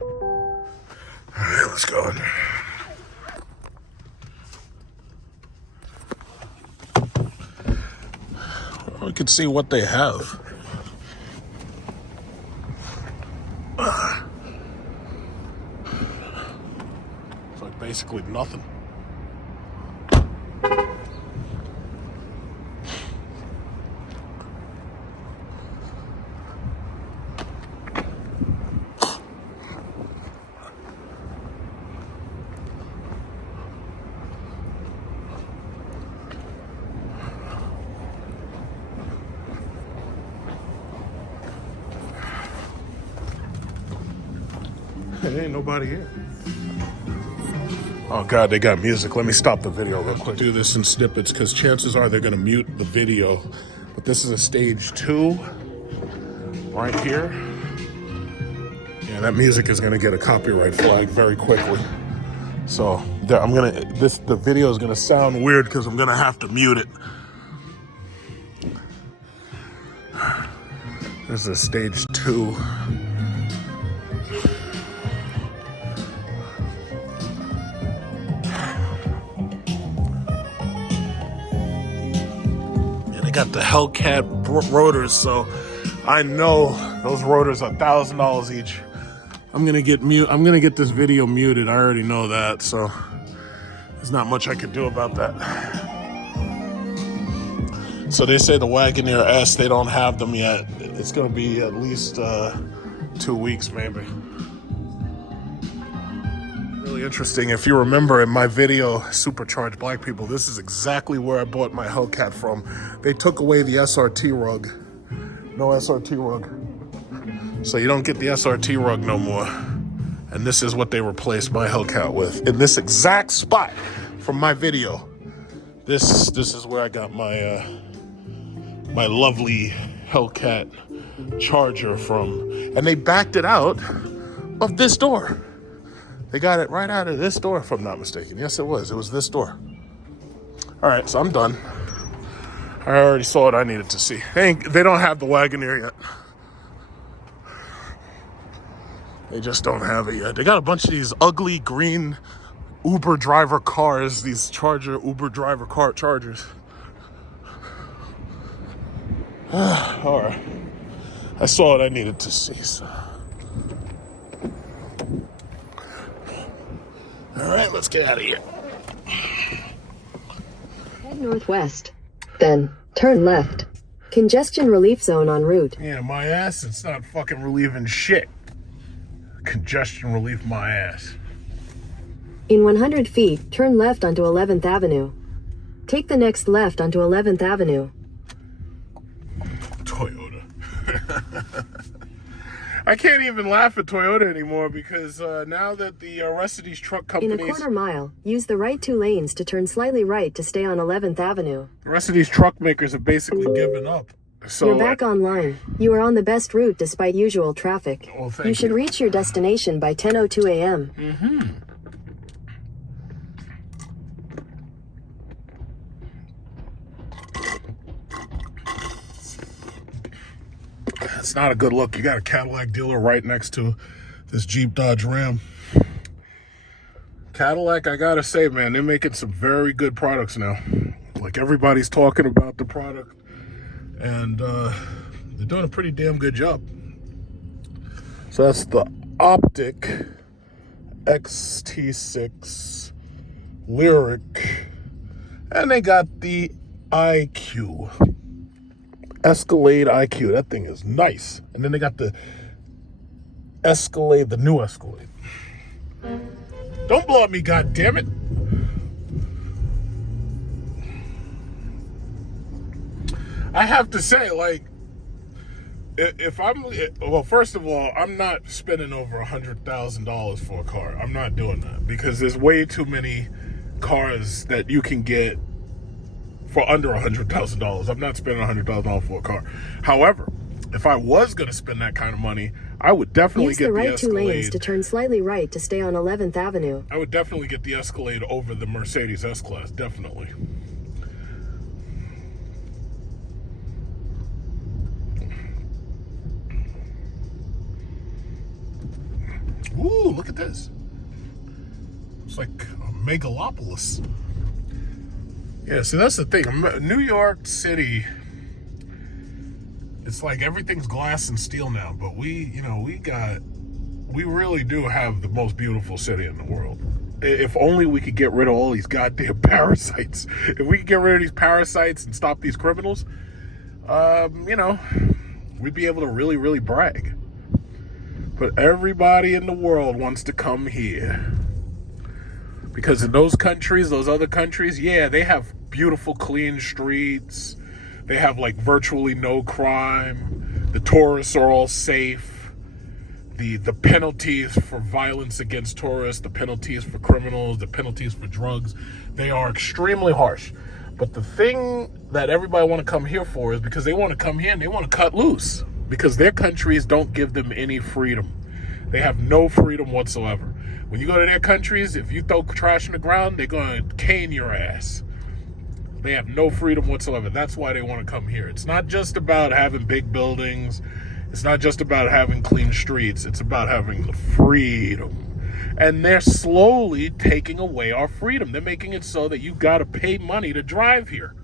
All right, let's go. We can see what they have. It's like basically nothing. There ain't nobody here. Oh God, they got music. Let me stop the video real quick. Do this in snippets because chances are they're gonna mute the video. But this is a stage 2 right here. Yeah, that music is gonna get a copyright flag very quickly. So the video is gonna sound weird because I'm gonna have to mute it. This is stage 2. And they got the Hellcat rotors, so I know those rotors are $1,000 each. I'm gonna get this video muted. I already know that, so there's not much I can do about that. So they say the Wagoneer S, they don't have them yet. It's gonna be at least 2 weeks, maybe. Really interesting. If you remember in my video, Supercharged Black People, this is exactly where I bought my Hellcat from. They took away the SRT rug. No SRT rug. So you don't get the SRT rug no more. And this is what they replaced my Hellcat with. In this exact spot from my video. This is where I got my my lovely Hellcat Charger from. And they backed it out of this door. They got it right out of this door, if I'm not mistaken. Yes, it was. It was this door. All right, so I'm done. I already saw what I needed to see. They don't have the Wagoneer yet. They just don't have it yet. They got a bunch of these ugly green Uber driver cars, these Uber driver car Chargers. All right. I saw what I needed to see. So. All right, let's get out of here. Head northwest, then turn left. Congestion relief zone en route. Yeah, my ass, it's not fucking relieving shit. Congestion relief my ass. In 100 feet, turn left onto 11th Avenue. Take the next left onto 11th Avenue. Toyota. I can't even laugh at Toyota anymore because now that the rest of these truck companies... In a quarter mile, use the right 2 lanes to turn slightly right to stay on 11th Avenue. The rest of these truck makers have basically given up. So, you're back online. You are on the best route despite usual traffic. Well, thank you should reach your destination by 10:02 a.m. Mm-hmm. It's not a good look. You got a Cadillac dealer right next to this Jeep Dodge Ram. Cadillac, I gotta say, man, they're making some very good products now. Like, everybody's talking about the product, and they're doing a pretty damn good job. So that's the Optic XT6 Lyric, and they got the IQ. Escalade IQ. That thing is nice. And then they got the Escalade, the new Escalade. Don't blow at me, goddammit. I have to say, like, if I'm, well, first of all, I'm not spending over $100,000 for a car. I'm not doing that because there's way too many cars that you can get for under $100,000. I'm not spending $100,000 for a car. However, if I was going to spend that kind of money, I would definitely get the Escalade. Use the right 2 lanes to turn slightly right to stay on 11th Avenue. I would definitely get the Escalade over the Mercedes S-Class, definitely. Ooh, look at this. It's like a megalopolis. Yeah, so that's the thing. New York City, it's like everything's glass and steel now, but we really do have the most beautiful city in the world. If only we could get rid of all these goddamn parasites. If we could get rid of these parasites and stop these criminals, we'd be able to really, really brag. But everybody in the world wants to come here. Because in those countries, those other countries, yeah, they have beautiful, clean streets. They have like virtually no crime. The tourists are all safe. the penalties for violence against tourists, the penalties for criminals, the penalties for drugs, they are extremely harsh. But the thing that everybody want to come here for is because they want to come here and they want to cut loose, because their countries don't give them any freedom. They have no freedom whatsoever. When you go to their countries, if you throw trash on the ground, they're going to cane your ass. They have no freedom whatsoever. That's why they want to come here. It's not just about having big buildings. It's not just about having clean streets. It's about having the freedom. And they're slowly taking away our freedom. They're making it so that you got to pay money to drive here.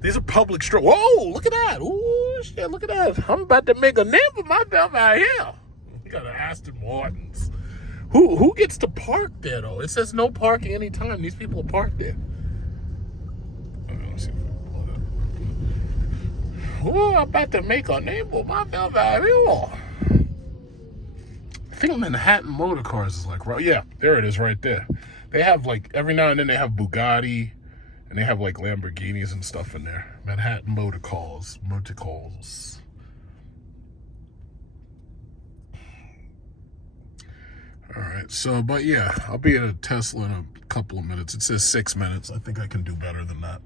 These are public streets. Whoa, look at that. Ooh, shit, look at that. I'm about to make a name for myself out here. You got an Aston Martins. Who gets to park there, though? It says no parking anytime. These people are parked there. Let's see if I can pull it up. Ooh, I'm about to make a name for myself out here. I think Manhattan Motor Cars is like, right, yeah, there it is right there. They have like, every now and then they have Bugatti and they have like Lamborghinis and stuff in there. Manhattan Motor Cars. All right, so, but yeah, I'll be at a Tesla in a couple of minutes. It says 6 minutes. I think I can do better than that.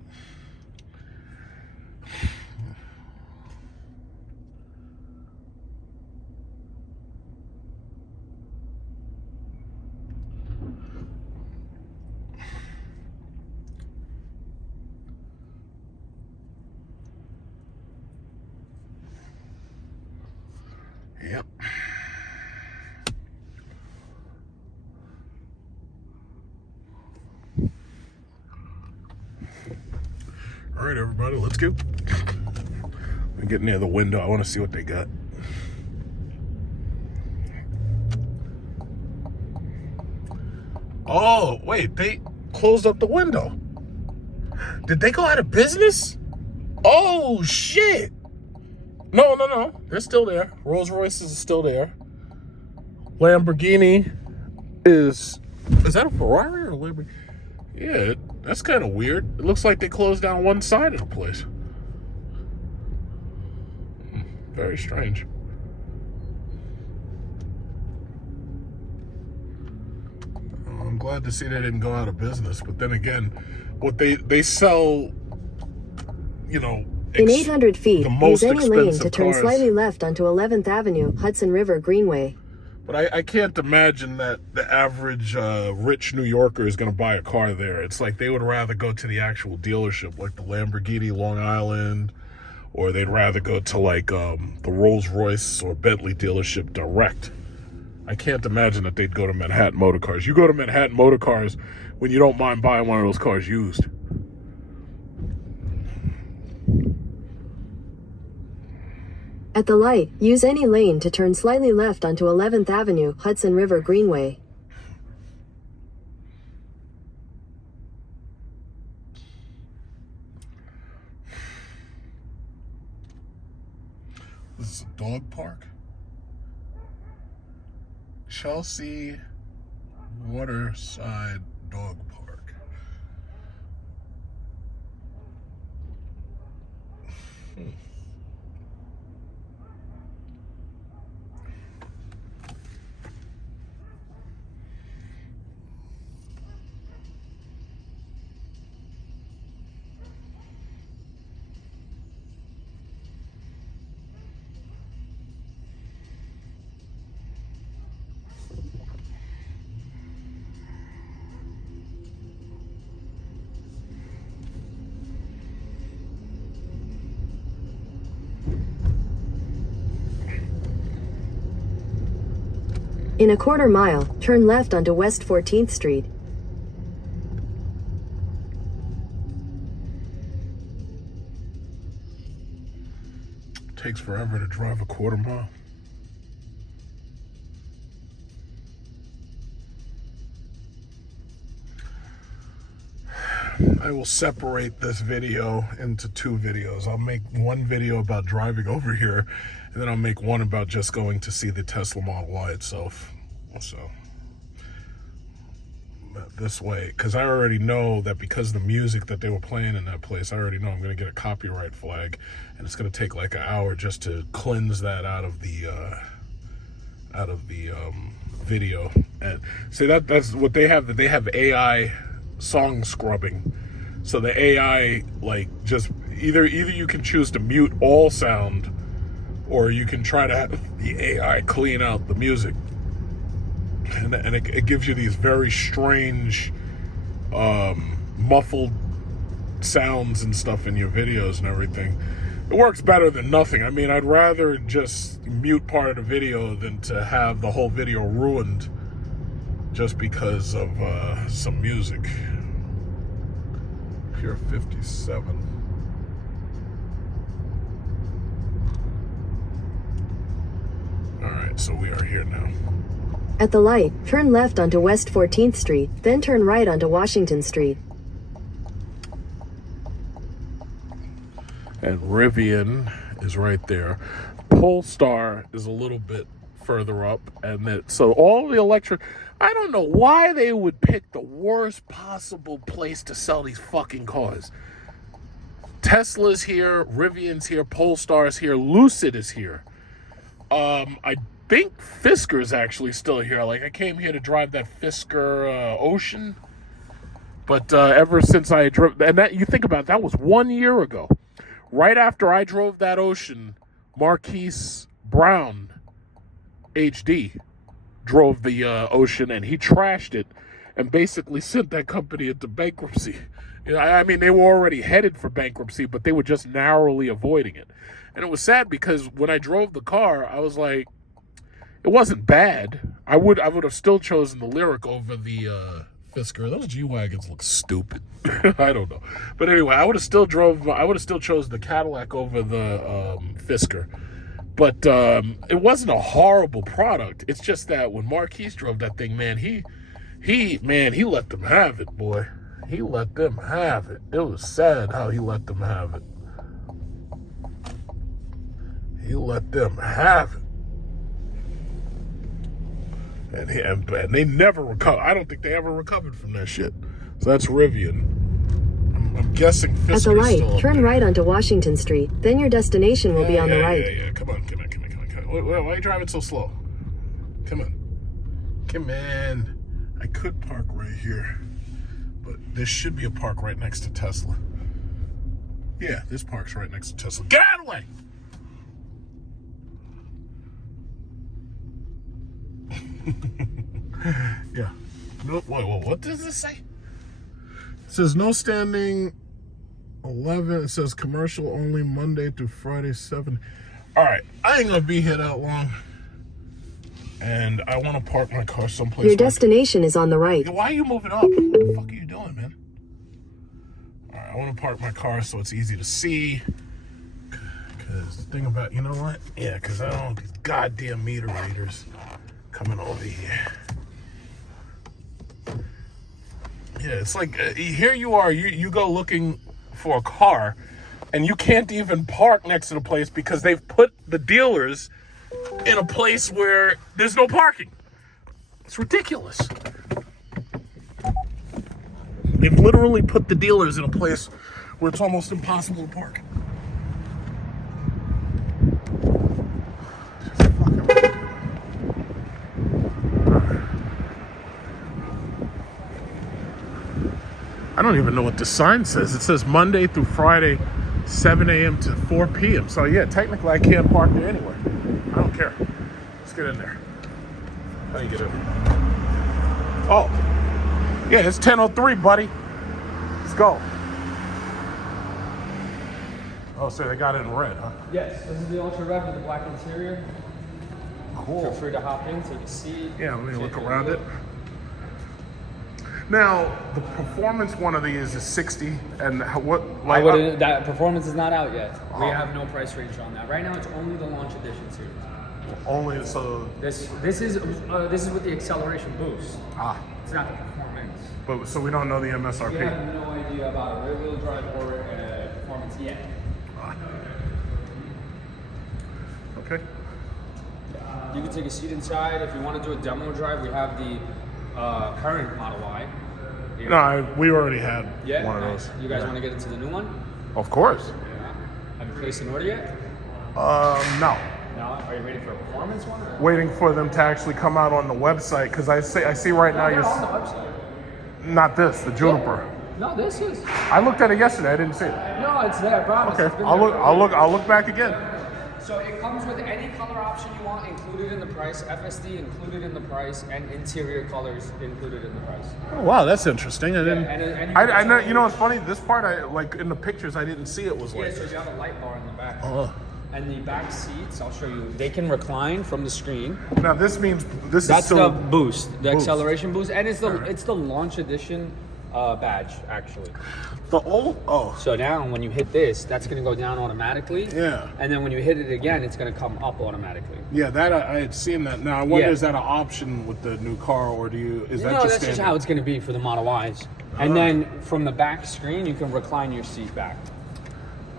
Yep. All right, everybody, let's go. I'm getting near the window. I want to see what they got. Oh, wait, they closed up the window. Did they go out of business? Oh, shit. No. They're still there. Rolls Royce is still there. Lamborghini is that a Ferrari or a Lamborghini? Yeah, that's kind of weird. It looks like they closed down one side of the place. Very strange. I'm glad to see they didn't go out of business. But then again, what they sell, you know, in 800 feet, use any lane to turn cars. slightly left onto 11th Avenue, Hudson River Greenway. But I can't imagine that the average rich New Yorker is going to buy a car there. It's like they would rather go to the actual dealership, like the Lamborghini Long Island, or they'd rather go to like the Rolls Royce or Bentley dealership direct. I can't imagine that they'd go to Manhattan Motor Cars. You go to Manhattan Motor Cars when you don't mind buying one of those cars used. At the light, use any lane to turn slightly left onto 11th Avenue, Hudson River Greenway. This is a dog park. Chelsea Waterside Dog Park. In a quarter mile, turn left onto West 14th Street. Takes forever to drive a quarter mile. I will separate this video into two videos. I'll make one video about driving over here, and then I'll make one about just going to see the Tesla Model Y itself. So this way, because I already know that because of the music that they were playing in that place, I already know I'm going to get a copyright flag, and it's going to take like an hour just to cleanse that out of the out of the video. And so that's what they have. That they have AI song scrubbing. So the AI, like, just either you can choose to mute all sound, or you can try to have the AI clean out the music, and it gives you these very strange muffled sounds and stuff in your videos and everything. It works better than nothing. I mean, I'd rather just mute part of the video than to have the whole video ruined just because of some music. Pier 57. All right, so we are here now. At the light, turn left onto West 14th Street, then turn right onto Washington Street. And Rivian is right there. Polestar is a little bit further up, and so all the electric. I don't know why they would pick the worst possible place to sell these fucking cars. Tesla's here, Rivian's here, Polestar's here, Lucid is here. I think Fisker's actually still here. Like, I came here to drive that Fisker Ocean, but ever since I drove, and that, you think about it, that was 1 year ago. Right after I drove that Ocean, Marquise Brown, HD, drove the Ocean, and he trashed it and basically sent that company into bankruptcy. You know, I mean, they were already headed for bankruptcy, but they were just narrowly avoiding it. And it was sad because when I drove the car, I was like, it wasn't bad. I would have still chosen the Lyric over the Fisker. Those G-Wagons look stupid. I don't know. But anyway, I would have still chose the Cadillac over the Fisker. But it wasn't a horrible product. It's just that when Marquise drove that thing, man, he let them have it, boy. He let them have it. It was sad how he let them have it. He let them have it. And they never recovered. I don't think they ever recovered from that shit. So that's Rivian. I'm guessing Fisker's At the light, still turn right onto Washington Street. Then your destination will be on the right. Yeah. Come on. Why are you driving so slow? Come on. I could park right here, but there should be a park right next to Tesla. Yeah, this park's right next to Tesla. Get out of the way! Yeah. No, what does this say? It says no standing 11. It says commercial only Monday through Friday 7. All right, I ain't gonna be here that long, and I want to park my car someplace. Your destination is on the right. Why are you moving up? What the fuck are you doing, man? All right, I want to park my car so it's easy to see. Because the thing about, you know what? Yeah, because I don't want these goddamn meter readers coming over here. Yeah, it's like, here you are, you go looking for a car, and you can't even park next to the place because they've put the dealers in a place where there's no parking. It's ridiculous. They've literally put the dealers in a place where it's almost impossible to park. I don't even know what the sign says. It says Monday through Friday, 7 a.m. to 4 p.m. So yeah, technically I can't park there anyway. I don't care. Let's get in there. How do you get in? Oh, yeah, it's 10:03, buddy. Let's go. Oh, so they got it in red, huh? Yes, this is the Ultra Rev with the black interior. Cool. Feel free to hop in, take a seat. Yeah, let me look around it. Now, the performance one of these is 60, and what? Like, that performance is not out yet. We have no price range on that. Right now, it's only the launch edition series. Only so. This is with the acceleration boost. It's not the performance. But so we don't know the MSRP. We have no idea about a rear-wheel drive or performance yet. Okay. You can take a seat inside. If you want to do a demo drive, we have the current Model Y. Here. No, we already had one of those. You guys want to get into the new one? Of course. Yeah. Have you placed an order yet? No. Now, are you waiting for a performance one? Or? Waiting for them to actually come out on the website, because I see right now They're you're on the website. not this, the Juniper. No, this is. I looked at it yesterday. I didn't see it. No, it's there, I promise. Okay, It's been I'll there. look back again. So it comes with any color option you want included in the price, FSD included in the price, and interior colors included in the price. Oh, wow, that's interesting. I didn't. and I know. You know, it's funny. This part, I like in the pictures, I didn't see it was Yeah, like. so you have a light bar in the back. Oh. And the back seats, I'll show you. They can recline from the screen. Now this means this is That's still the boost, the boost. acceleration boost, and it's the launch edition badge actually. the old. Oh, So now when you hit this, that's gonna go down automatically. Yeah. And then when you hit it again, it's gonna come up automatically. yeah. That I had seen that. Now I wonder, Yeah. is that an option with the new car, or do you? Is that No, just that's just standard? how it's gonna be for the Model Ys. And then from the back screen, you can recline your seat back.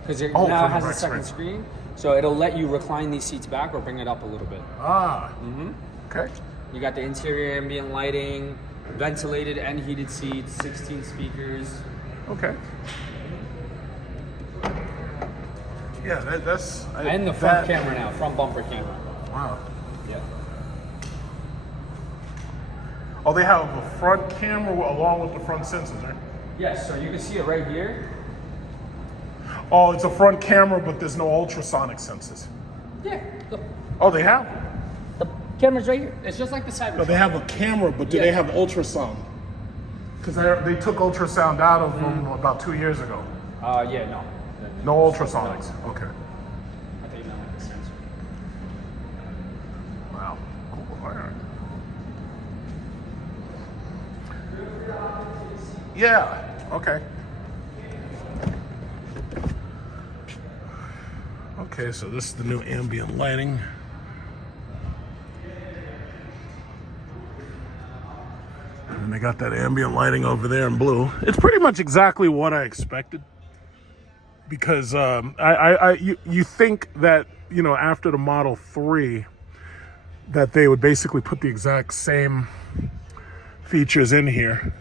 Because it Oh, now from the has a back second screen, so it'll let you recline these seats back or bring it up a little bit. Ah. Okay. You got the interior ambient lighting, ventilated and heated seats, 16 speakers. Okay. Yeah, that's. And the front camera now, front bumper camera. Wow. Yeah. Oh, they have a front camera along with the front sensors, right? Yes, so you can see it right here. Oh, it's a front camera, but there's no ultrasonic sensors. Yeah, look, Oh, they have. the camera's right here. It's just like the Cybertruck. No, they have a camera, but do Yeah. they have ultrasound? Because they took ultrasound out of them about 2 years ago. Yeah, no. No ultrasonics. Okay. I think that makes sense. Wow. Cool. All right. Yeah. Okay. Okay, so this is the new ambient lighting. And they got that ambient lighting over there in blue. It's pretty much exactly what I expected. Because you think that, you know, after the Model 3, that they would basically put the exact same features in here.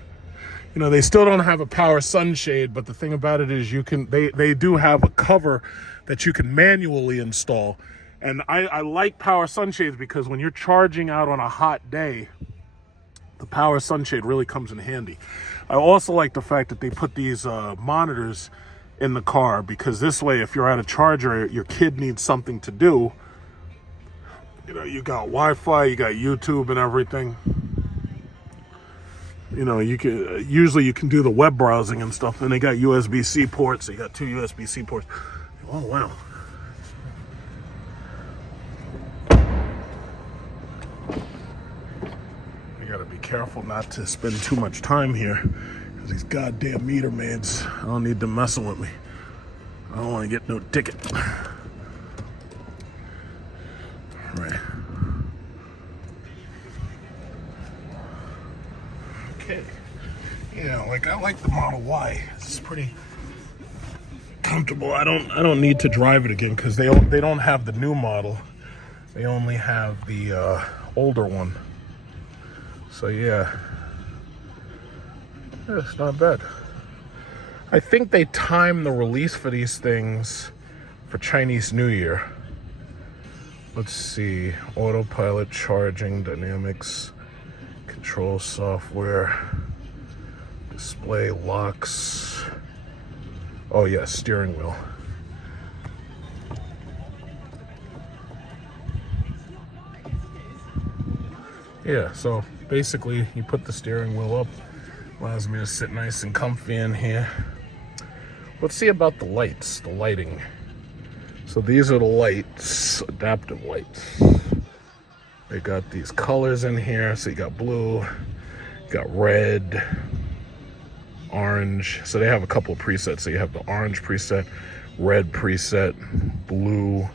You know, they still don't have a power sunshade, but the thing about it is they do have a cover that you can manually install. And I like power sunshades because when you're charging out on a hot day, the power sunshade really comes in handy. I also like the fact that they put these monitors in the car, because this way, if you're at a charger, your kid needs something to do. You know, you got Wi-Fi, you got YouTube and everything. You know, you can usually you can do the web browsing and stuff. And they got USB-C ports. So you got 2 USB-C ports. Oh wow. You gotta be careful not to spend too much time here, because these goddamn meter maids, I don't need them messing with me. I don't want to get no ticket. Right. Okay. Yeah, like I like the Model Y. It's pretty comfortable. I don't need to drive it again, because they don't have the new model. They only have the older one. So yeah, it's not bad. I think they timed the release for these things for Chinese New Year. Let's see, autopilot, charging, dynamics, control software, display, locks. Oh yeah, steering wheel. Yeah, so basically you put the steering wheel up, allows me to sit nice and comfy in here. Let's see about the lights, the lighting. So these are the lights, adaptive lights. They got these colors in here. So you got blue, you got red, orange. So they have a couple of presets. So you have the orange preset, red preset, blue,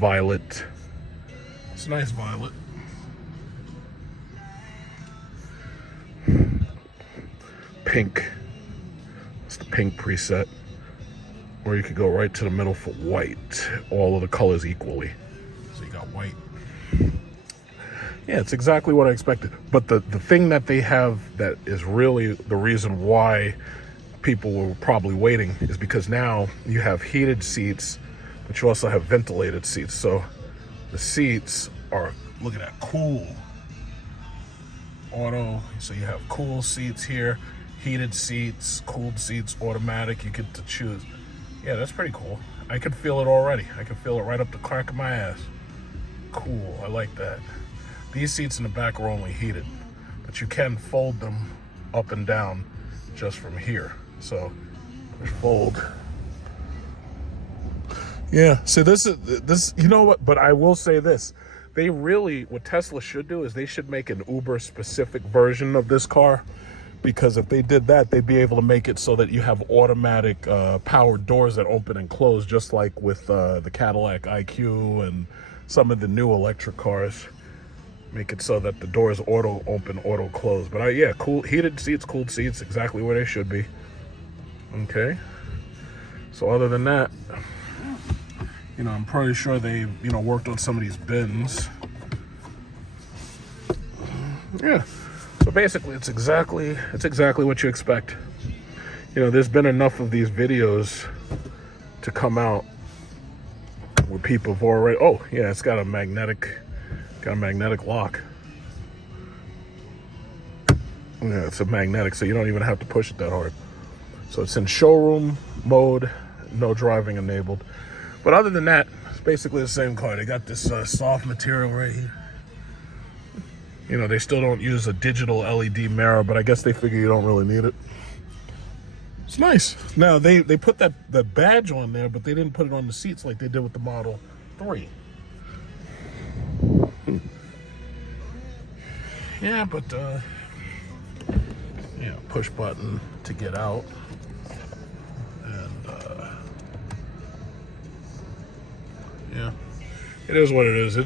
violet. It's a nice violet. Pink. It's the pink preset. Or you could go right to the middle for white. All of the colors equally. So you got white. Yeah, it's exactly what I expected. But the thing that they have that is really the reason why people were probably waiting is because now you have heated seats, but you also have ventilated seats. So The seats are, look at that, cool. Auto, so you have cool seats here, heated seats, cooled seats, automatic, you get to choose. Yeah, that's pretty cool. I can feel it already. I can feel it right up the crack of my ass. Cool, I like that. These seats in the back are only heated, but you can fold them up and down just from here. So, push fold. Yeah, so this, you know what, but I will say this. They really, what Tesla should do is they should make an Uber specific version of this car, because if they did that, they'd be able to make it so that you have automatic powered doors that open and close, just like with the Cadillac IQ and some of the new electric cars. Make it so that the doors auto open, auto close. But yeah, cool, heated seats, cooled seats, exactly where they should be. Okay. So other than that, you know, I'm pretty sure they, you know, worked on some of these bins. Yeah. So basically, it's exactly what you expect. You know, there's been enough of these videos to come out where people have already. Oh, yeah, it's got a magnetic lock. Yeah, it's a magnetic, so you don't even have to push it that hard. So it's in showroom mode, no driving enabled. But other than that, it's basically the same car. They got this soft material right here. You know, they still don't use a digital LED mirror, but I guess they figure you don't really need it. It's nice. Now, they put the badge on there, but they didn't put it on the seats like they did with the Model 3. Yeah, but, you know, push button to get out. And, yeah, it is what it is.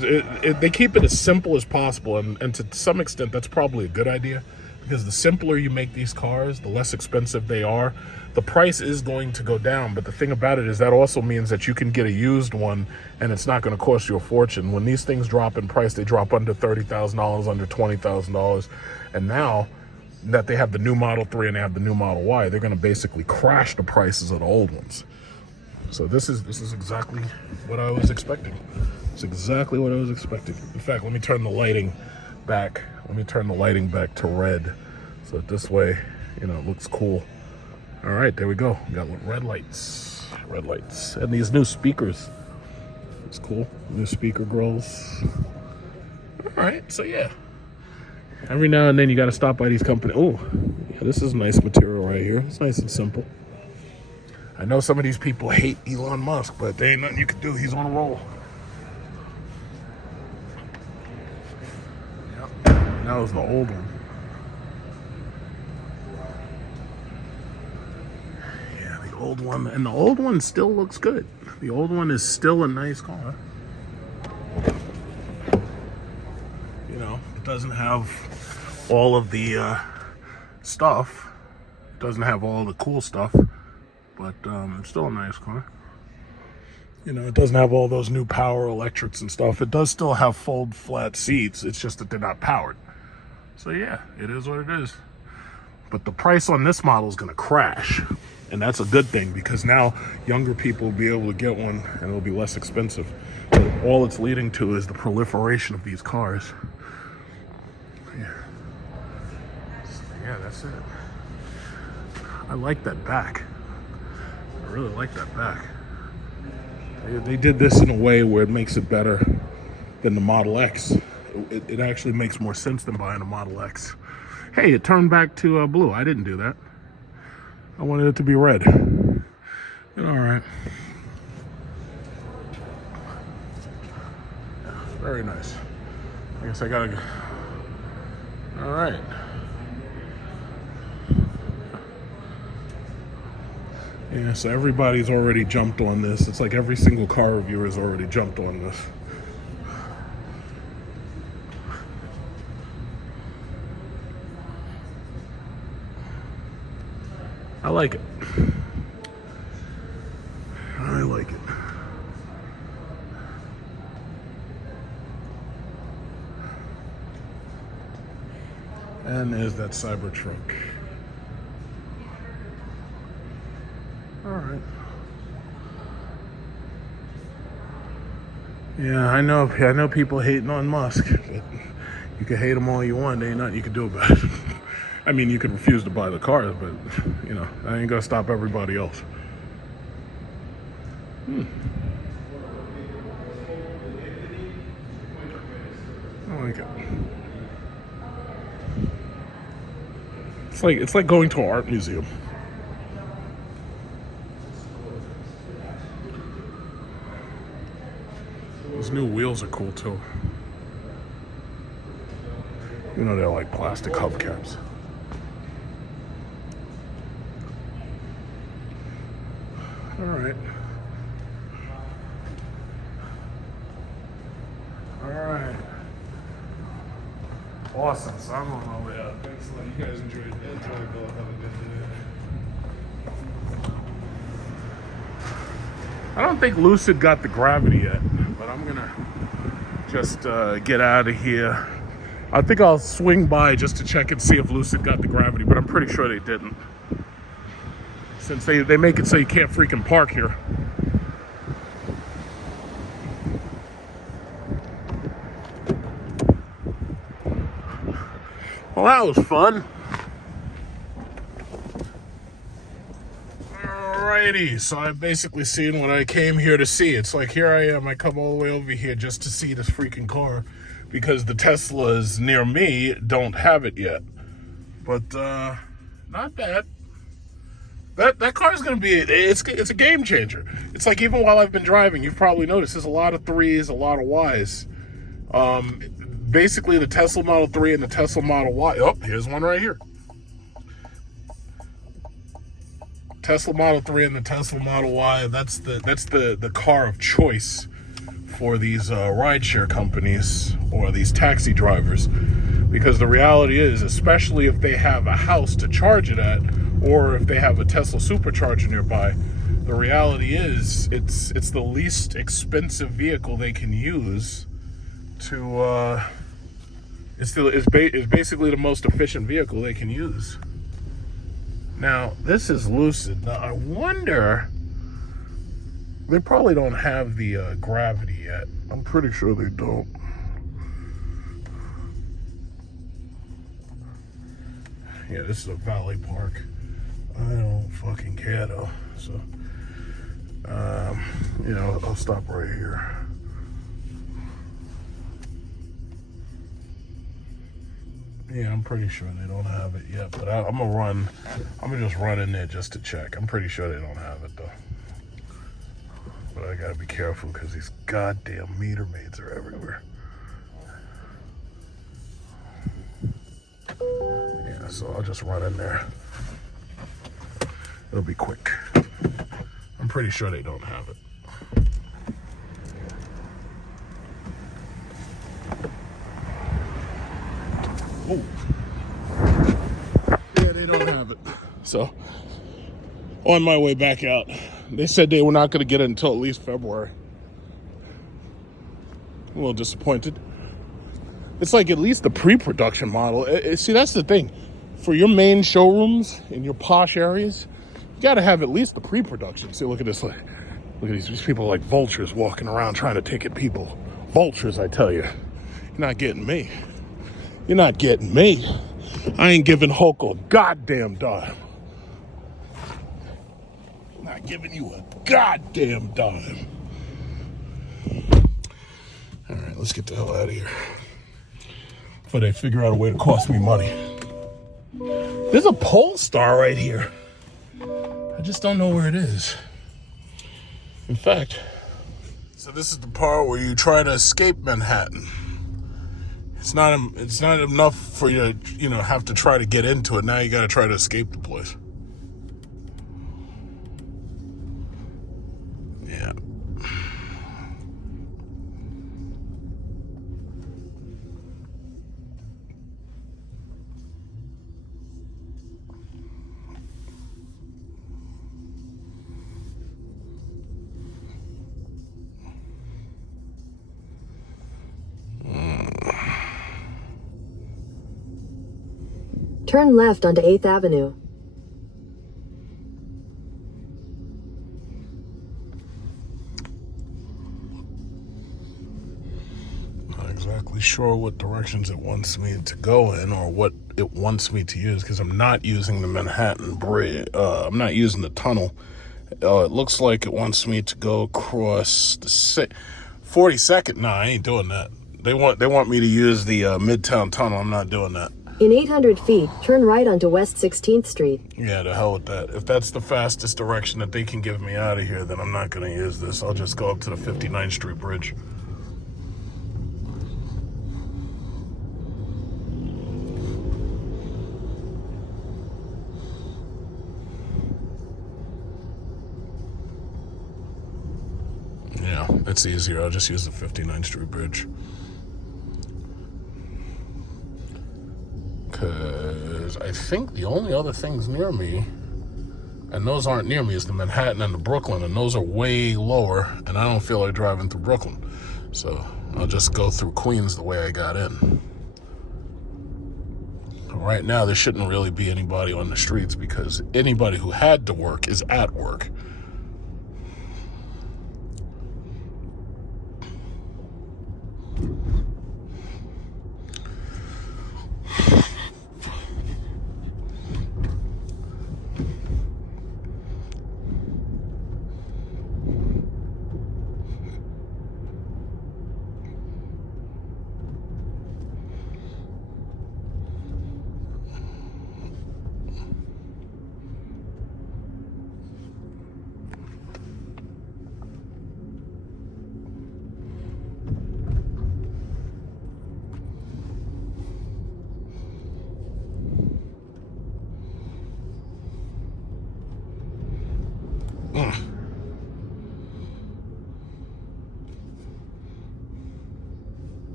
They keep it as simple as possible, and to some extent, that's probably a good idea, because the simpler you make these cars, the less expensive they are. The price is going to go down, but the thing about it is that also means that you can get a used one, and it's not going to cost you a fortune. When these things drop in price, they drop under $30,000, under $20,000, and now that they have the new Model 3 and they have the new Model Y, they're going to basically crash the prices of the old ones. So this is exactly what I was expecting. It's exactly what I was expecting. In fact, let me turn the lighting back. Let me turn the lighting back to red, so that this way, you know, it looks cool. All right, there we go. We got red lights, and these new speakers. It's cool. New speaker grills. All right, so yeah. Every now and then you got to stop by these companies. Oh, yeah, this is nice material right here. It's nice and simple. I know some of these people hate Elon Musk, but there ain't nothing you can do. He's on a roll. Yep. That was the old one. Yeah, the old one. And the old one still looks good. The old one is still a nice car. You know, it doesn't have all of the stuff. It doesn't have all the cool stuff. But it's still a nice car. You know, it doesn't have all those new power electrics and stuff. It does still have fold flat seats. It's just that they're not powered. So yeah, it is what it is. But the price on this model is going to crash. And that's a good thing, because now younger people will be able to get one and it'll be less expensive. So all it's leading to is the proliferation of these cars. Yeah. So yeah, that's it. I like that back. I really like that back. They did this in a way where it makes it better than the Model X. It actually makes more sense than buying a Model X. Hey, it turned back to blue. I didn't do that. I wanted it to be red. All right. Yeah, very nice. I guess I gotta go. All right. Yeah, so everybody's already jumped on this. It's like every single car reviewer has already jumped on this. I like it. I like it. And there's that Cybertruck. All right. Yeah, I know people hating on Musk, but you can hate him all you want. There ain't nothing you can do about it. I mean, you can refuse to buy the cars, but you know, that ain't gonna stop everybody else. I like it. It's like going to an art museum. These new wheels are cool too. You know, they're like plastic hubcaps. All right. All right. Awesome. So I'm on my way out. Thanks a lot. You guys enjoyed it. Enjoy it, Bill. Have a good day. I don't think Lucid got the gravity yet, but I'm gonna just get out of here. I think I'll swing by just to check and see if Lucid got the gravity, but I'm pretty sure they didn't. Since they make it so you can't freaking park here. Well, that was fun. Alrighty, so I've basically seen what I came here to see. It's like, here I am, I come all the way over here just to see this freaking car because the Teslas near me don't have it yet. But, not bad. That car is going to be, it's a game changer. It's like, even while I've been driving, you've probably noticed there's a lot of 3s, a lot of Ys. Basically the Tesla Model 3 and the Tesla Model Y. Oh, here's one right here. Tesla Model 3 and the Tesla Model Y, that's the car of choice for these rideshare companies or these taxi drivers. Because the reality is, especially if they have a house to charge it at, or if they have a Tesla supercharger nearby, the reality is it's the least expensive vehicle they can use to it's basically the most efficient vehicle they can use. Now, this is Lucid. Now, I wonder, they probably don't have the gravity yet. I'm pretty sure they don't. Yeah, this is a valet park. I don't fucking care though. So, you know, I'll stop right here. Yeah, I'm pretty sure they don't have it yet, but I'm gonna just run in there just to check. I'm pretty sure they don't have it though. But I gotta be careful because these goddamn meter maids are everywhere. Yeah, so I'll just run in there. It'll be quick. I'm pretty sure they don't have it. Oh. Yeah, they don't have it. So, on my way back out, they said they were not going to get it until at least February. A little disappointed. It's like at least the pre-production model. See, that's the thing. For your main showrooms in your posh areas, you got to have at least the pre-production. See, look at this. Look at these people like vultures walking around trying to ticket people. Vultures, I tell you. You're not getting me. You're not getting me. I ain't giving Hulk a goddamn dime. I'm not giving you a goddamn dime. All right, let's get the hell out of here before they figure out a way to cost me money. There's a Polestar right here. I just don't know where it is. In fact, so this is the part where you try to escape Manhattan. It's not enough for you to, have to try to get into it. Now you got to try to escape the place. Yeah. Turn left onto 8th Avenue. exactly sure what directions it wants me to go in or what it wants me to use, because I'm not using the Manhattan Bridge. I'm not using the tunnel. It looks like it wants me to go across the 42nd. Nah, I ain't doing that. They want me to use the Midtown Tunnel. I'm not doing that. In 800 feet, turn right onto West 16th Street. Yeah, to hell with that. If that's the fastest direction that they can give me out of here, then I'm not going to use this. I'll just go up to the 59th Street Bridge. Yeah, it's easier. I'll just use the 59th Street Bridge. Because I think the only other things near me, and those aren't near me, is the Manhattan and the Brooklyn, and those are way lower, and I don't feel like driving through Brooklyn. So I'll just go through Queens the way I got in. Right now, there shouldn't really be anybody on the streets because anybody who had to work is at work.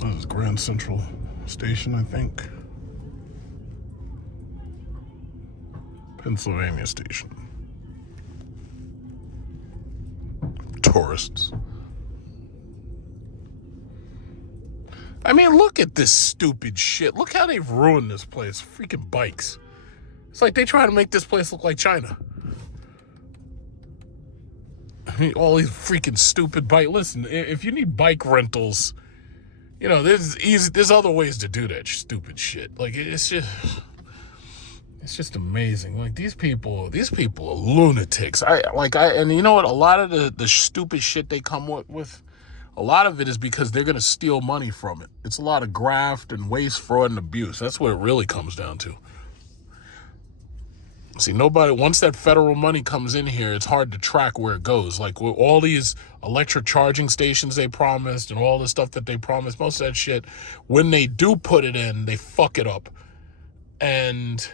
This is Grand Central Station, I think. Pennsylvania Station. Tourists. I mean, look at this stupid shit. Look how they've ruined this place. Freaking bikes. It's like they try to make this place look like China. I mean, all these freaking stupid bike. Listen, if you need bike rentals, you know, there's other ways to do that stupid shit. Like, it's just amazing. Like, these people are lunatics. And you know what? A lot of the stupid shit they come with, a lot of it is because they're going to steal money from it. It's a lot of graft and waste, fraud, and abuse. That's what it really comes down to. See, once that federal money comes in here, it's hard to track where it goes. Like, with all these electric charging stations they promised and all the stuff that they promised, most of that shit, when they do put it in, they fuck it up. And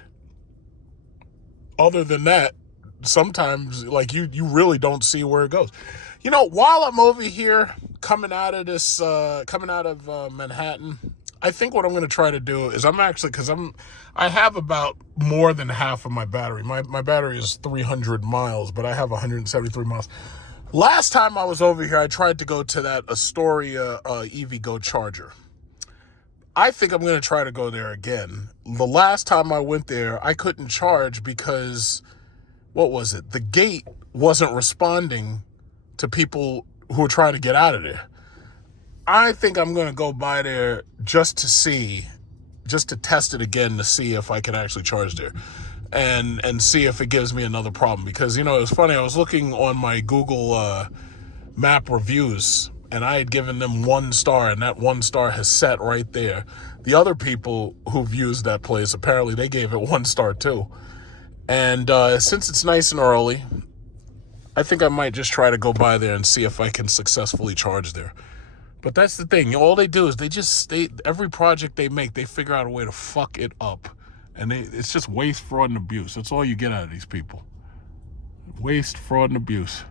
other than that, sometimes, like, you really don't see where it goes. You know, while I'm over here coming out of Manhattan, I think what I'm going to try to do is I have about more than half of my battery. My battery is 300 miles, but I have 173 miles. Last time I was over here, I tried to go to that Astoria EVgo charger. I think I'm going to try to go there again. The last time I went there, I couldn't charge because, what was it? The gate wasn't responding to people who were trying to get out of there. I think I'm going to go by there just to test it again to see if I can actually charge there and see if it gives me another problem. Because, you know, it was funny. I was looking on my Google map reviews and I had given them 1 star, and that 1 star has set right there. The other people who've used that place, apparently they gave it 1 star too. And since it's nice and early, I think I might just try to go by there and see if I can successfully charge there. But that's the thing. All they do is every project they make, they figure out a way to fuck it up. And it's just waste, fraud, and abuse. That's all you get out of these people. Waste, fraud, and abuse.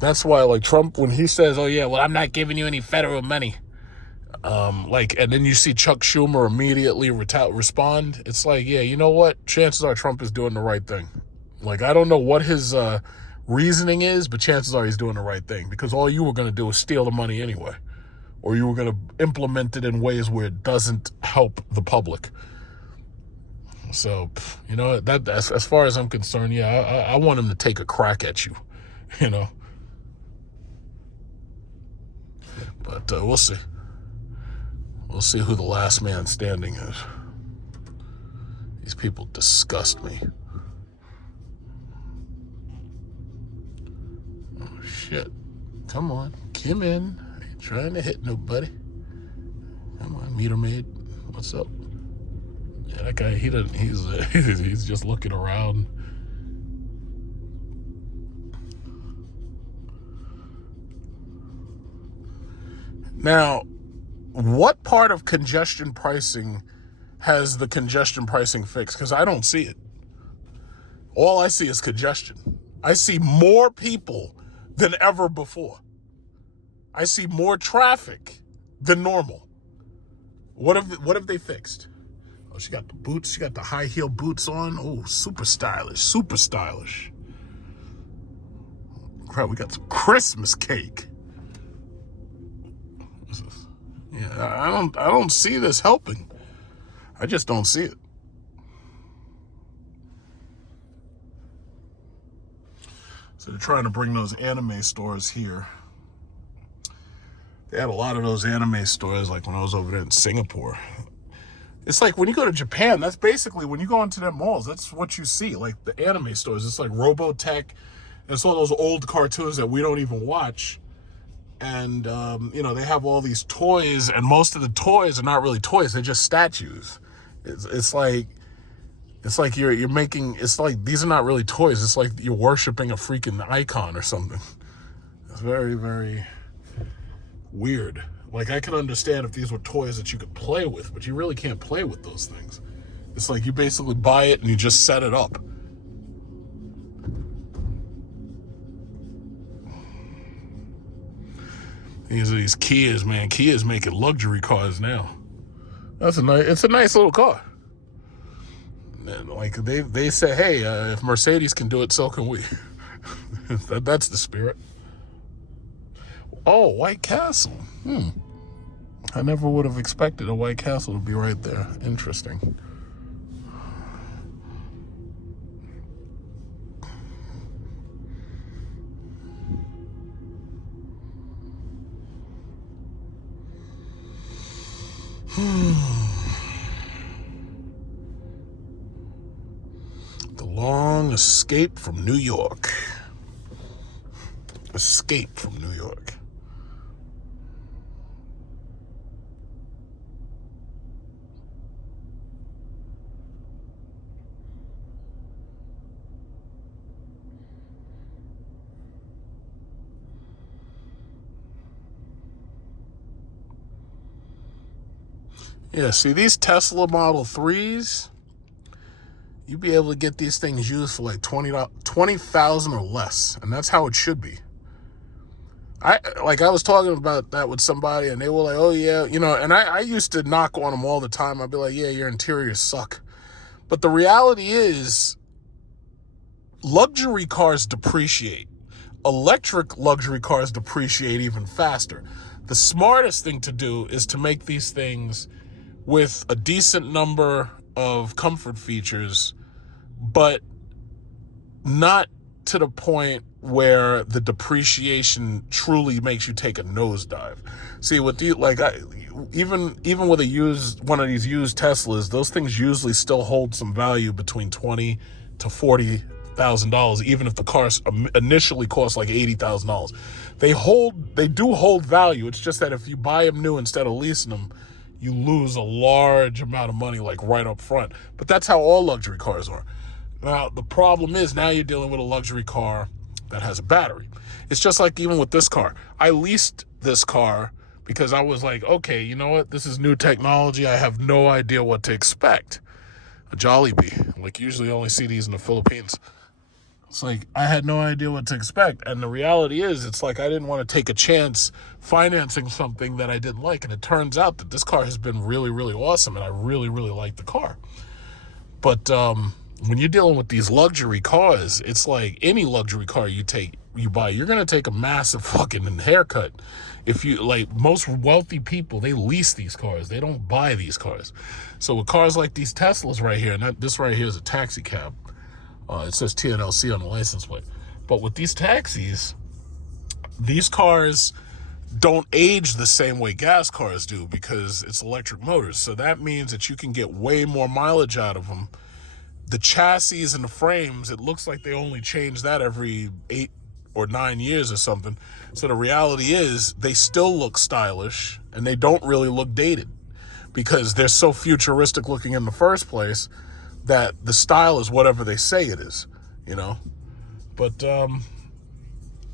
That's why, like, Trump, when he says, oh, yeah, well, I'm not giving you any federal money. And then you see Chuck Schumer immediately respond. It's like, yeah, you know what? Chances are Trump is doing the right thing. Like, I don't know what his reasoning is, but chances are he's doing the right thing, because all you were going to do is steal the money anyway, or you were going to implement it in ways where it doesn't help the public. So, you know, that as far as I'm concerned, yeah, I want him to take a crack at you, you know. But we'll see. We'll see who the last man standing is. These people disgust me. Oh, shit. Come on. Kim in. I ain't trying to hit nobody. Come on, meter maid. What's up? Yeah, that guy, he's just looking around. Now, what part of congestion pricing has the congestion pricing fixed? Because I don't see it. All I see is congestion. I see more people than ever before. I see more traffic than normal. What have they fixed? Oh, she got the boots. She got the high heel boots on. Oh, super stylish. Super stylish. Crap, we got some Christmas cake. Yeah, I don't see this helping. I just don't see it. So they're trying to bring those anime stores here. They had a lot of those anime stores, like when I was over there in Singapore. It's like when you go to Japan, that's basically when you go into their malls, that's what you see, like the anime stores. It's like Robotech. It's all those old cartoons that we don't even watch. And, you know, they have all these toys, and most of the toys are not really toys. They're just statues. It's like you're making, it's like, these are not really toys. It's like you're worshiping a freaking icon or something. It's very, very weird. Like, I can understand if these were toys that you could play with, but you really can't play with those things. It's like you basically buy it and you just set it up. These are these Kias, man. Kia's making luxury cars now. It's a nice little car. And like they say, hey, if Mercedes can do it, so can we. That's the spirit. Oh, White Castle. I never would have expected a White Castle to be right there. Interesting. The long escape from New York. Escape from New York. Yeah, see, these Tesla Model 3s, you'd be able to get these things used for like $20,000 or less, and that's how it should be. I was talking about that with somebody, and they were like, oh, yeah, you know, and I used to knock on them all the time. I'd be like, yeah, your interiors suck. But the reality is, luxury cars depreciate. Electric luxury cars depreciate even faster. The smartest thing to do is to make these things with a decent number of comfort features, but not to the point where the depreciation truly makes you take a nosedive. See, with even with one of these used Teslas, those things usually still hold some value between $20,000 to $40,000, even if the cars initially cost like $80,000. They do hold value. It's just that if you buy them new instead of leasing them, you lose a large amount of money, like right up front. But that's how all luxury cars are. Now, the problem is now you're dealing with a luxury car that has a battery. It's just like even with this car. I leased this car because I was like, okay, you know what? This is new technology. I have no idea what to expect. A Jollibee. Like, usually I only see these in the Philippines. It's like, I had no idea what to expect. And the reality is, it's like I didn't want to take a chance financing something that I didn't like. And it turns out that this car has been really, really awesome. And I really, really like the car. But when you're dealing with these luxury cars, it's like any luxury car you buy, you're going to take a massive fucking haircut. If you, like, most wealthy people, they lease these cars. They don't buy these cars. So with cars like these Teslas right here, and this right here is a taxi cab. It says TNLC on the license plate. But with these taxis, these cars don't age the same way gas cars do because it's electric motors. So that means that you can get way more mileage out of them. The chassis and the frames, it looks like they only change that every 8 or 9 years or something. So the reality is they still look stylish and they don't really look dated because they're so futuristic looking in the first place that the style is whatever they say it is, you know. But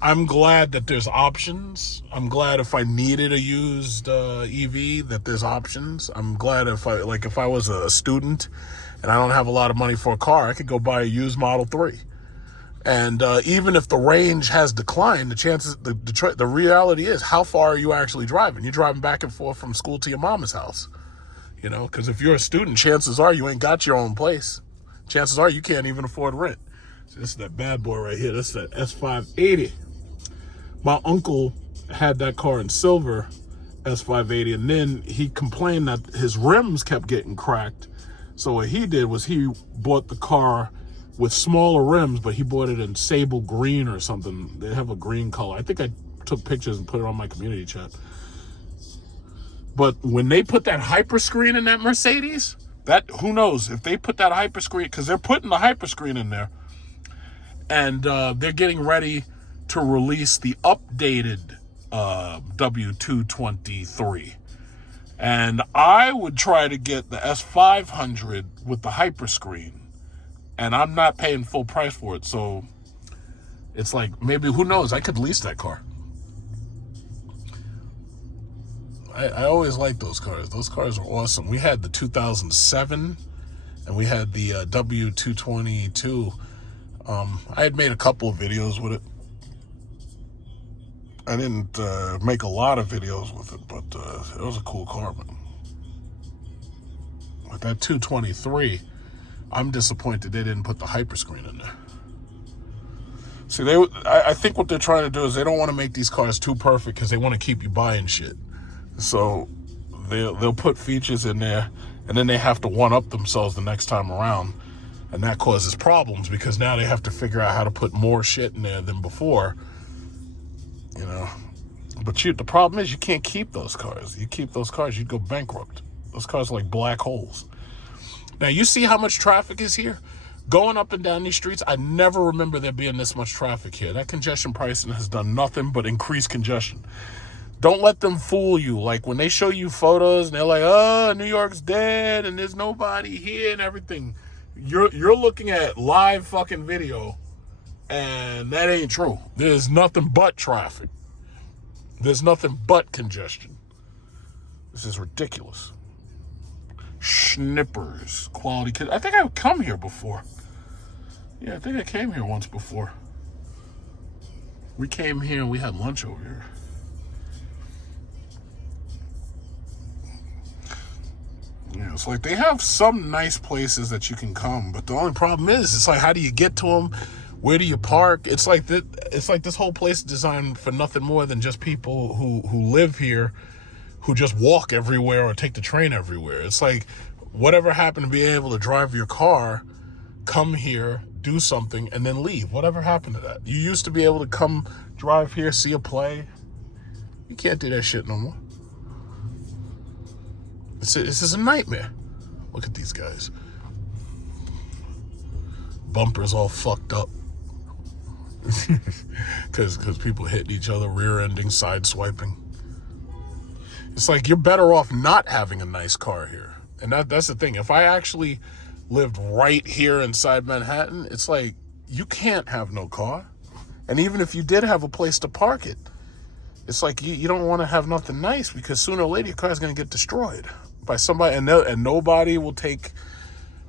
I'm glad that there's options. I'm glad if I needed a used EV that there's options. I'm glad if I was a student and I don't have a lot of money for a car, I could go buy a used Model 3. And even if the range has declined, the reality is, how far are you actually driving? You're driving back and forth from school to your mama's house. You know, because if you're a student, chances are you ain't got your own place. Chances are you can't even afford rent. So this is that bad boy right here. This is that S580. My uncle had that car in silver, S580, and then he complained that his rims kept getting cracked. So what he did was he bought the car with smaller rims, but he bought it in sable green or something. They have a green color. I think I took pictures and put it on my community chat. But when they put that hyperscreen in that Mercedes, who knows if they put that hyperscreen, because they're putting the hyperscreen in there, and they're getting ready to release the updated W223. And I would try to get the S500 with the hyperscreen, and I'm not paying full price for it. So it's like, maybe, who knows, I could lease that car. I always liked those cars. Those cars were awesome. We had the 2007 and we had the W222. I had made a couple of videos with it. I didn't make a lot of videos with it, but it was a cool car. But with that 223, I'm disappointed they didn't put the hyperscreen in there. See, I think what they're trying to do is they don't want to make these cars too perfect because they want to keep you buying shit. So they'll put features in there, and then they have to one-up themselves the next time around, and that causes problems because now they have to figure out how to put more shit in there than before, you know. But the problem is you can't keep those cars. You keep those cars, you'd go bankrupt. Those cars are like black holes. Now, you see how much traffic is here? Going up and down these streets, I never remember there being this much traffic here. That congestion pricing has done nothing but increase congestion. Don't let them fool you. Like, when they show you photos and they're like, oh, New York's dead and there's nobody here and everything. You're looking at live fucking video, and that ain't true. There's nothing but traffic. There's nothing but congestion. This is ridiculous. Schnippers, quality kid. I think I've come here before. Yeah, I think I came here once before. We came here and we had lunch over here. Yeah, it's like they have some nice places that you can come, but the only problem is, it's like, how do you get to them? Where do you park? It's like this whole place is designed for nothing more than just people who live here, who just walk everywhere or take the train everywhere. It's like, whatever happened to being able to drive your car, come here, do something, and then leave? Whatever happened to that? You used to be able to come drive here, see a play. You can't do that shit no more. This is a nightmare. Look at these guys. Bumpers all fucked up. Because people hitting each other, rear-ending, side-swiping. It's like, you're better off not having a nice car here. And that's the thing. If I actually lived right here inside Manhattan, it's like, you can't have no car. And even if you did have a place to park it, it's like you don't want to have nothing nice, because sooner or later your car is going to get destroyed by somebody, and nobody will take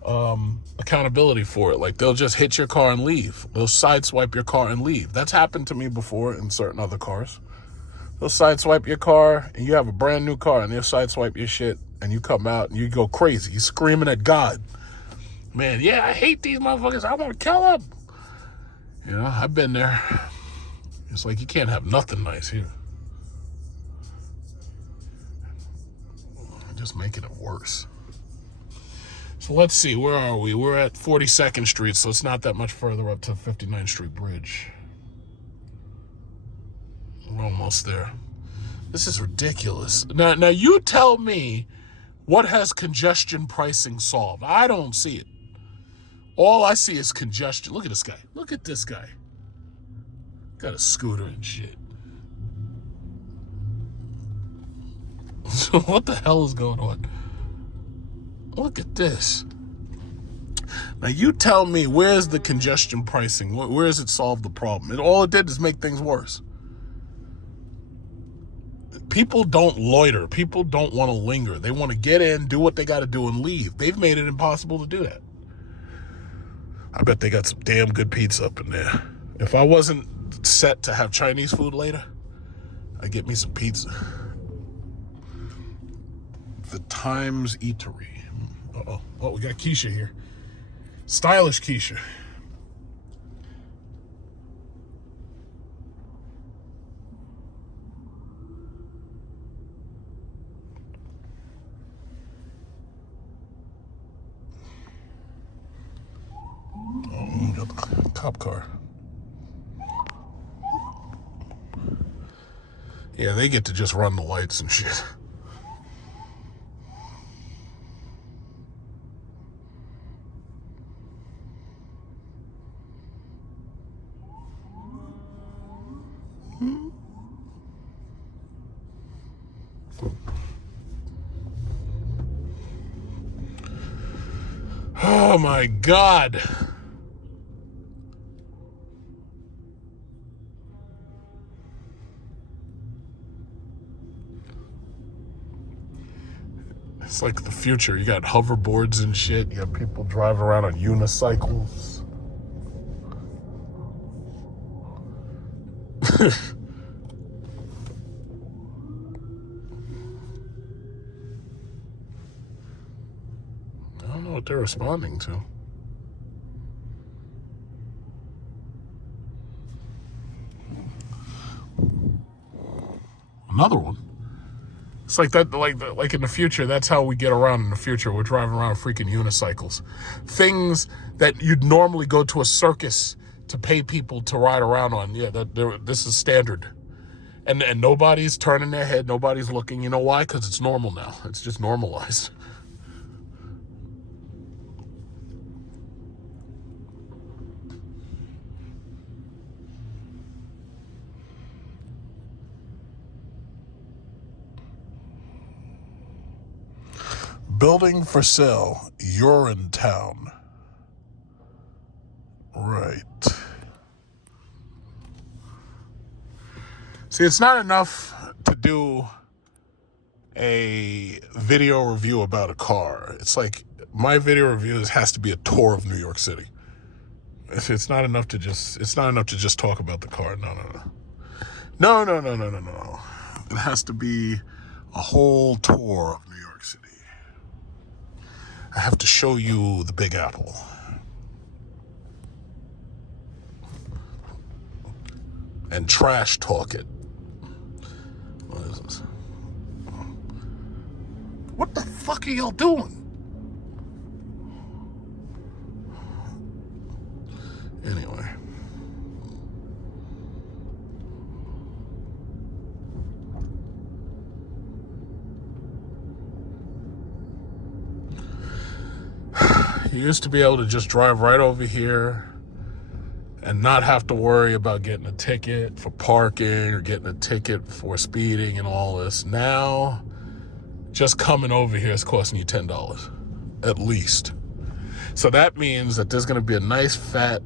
accountability for it. Like, they'll just hit your car and leave. They'll sideswipe your car and leave. That's happened to me before in certain other cars. They'll sideswipe your car, and you have a brand new car, and they'll sideswipe your shit, and you come out and you go crazy. You're screaming at God. Man, yeah, I hate these motherfuckers. I want to kill them. You know, I've been there. It's like you can't have nothing nice here. Just making it worse. So let's see, where are we? We're at 42nd Street, so it's not that much further up to 59th Street Bridge. We're almost there. This is ridiculous. Now you tell me, what has congestion pricing solved? I don't see it. All I see is congestion. Look at this guy. Look at this guy. Got a scooter and shit. So what the hell is going on? Look at this. Now you tell me, where's the congestion pricing? Where has it solved the problem? All it did is make things worse. People don't loiter. People don't want to linger. They want to get in, do what they got to do, and leave. They've made it impossible to do that. I bet they got some damn good pizza up in there. If I wasn't set to have Chinese food later, I'd get me some pizza. The Times Eatery. Uh-oh. Oh, we got Keisha here. Stylish Keisha. Oh, got the cop car. Yeah, they get to just run the lights and shit. Oh my God. It's like the future. You got hoverboards and shit. You got people driving around on unicycles. I don't know what they're responding to. Another one. It's like that, like in the future, that's how we get around in the future. We're driving around freaking unicycles. Things that you'd normally go to a circus to pay people to ride around on. Yeah, this is standard. And nobody's turning their head. Nobody's looking. You know why? Because it's normal now. It's just normalized. Building for sale. You're in town. Right. See, it's not enough to do a video review about a car. It's like, my video review has to be a tour of New York City. It's not enough to just talk about the car. No. It has to be a whole tour of New York City. I have to show you the Big Apple. And trash talk it. What is this? What the fuck are y'all doing? Anyway. You used to be able to just drive right over here and not have to worry about getting a ticket for parking or getting a ticket for speeding and all this. Now, just coming over here is costing you $10, at least. So that means that there's going to be a nice fat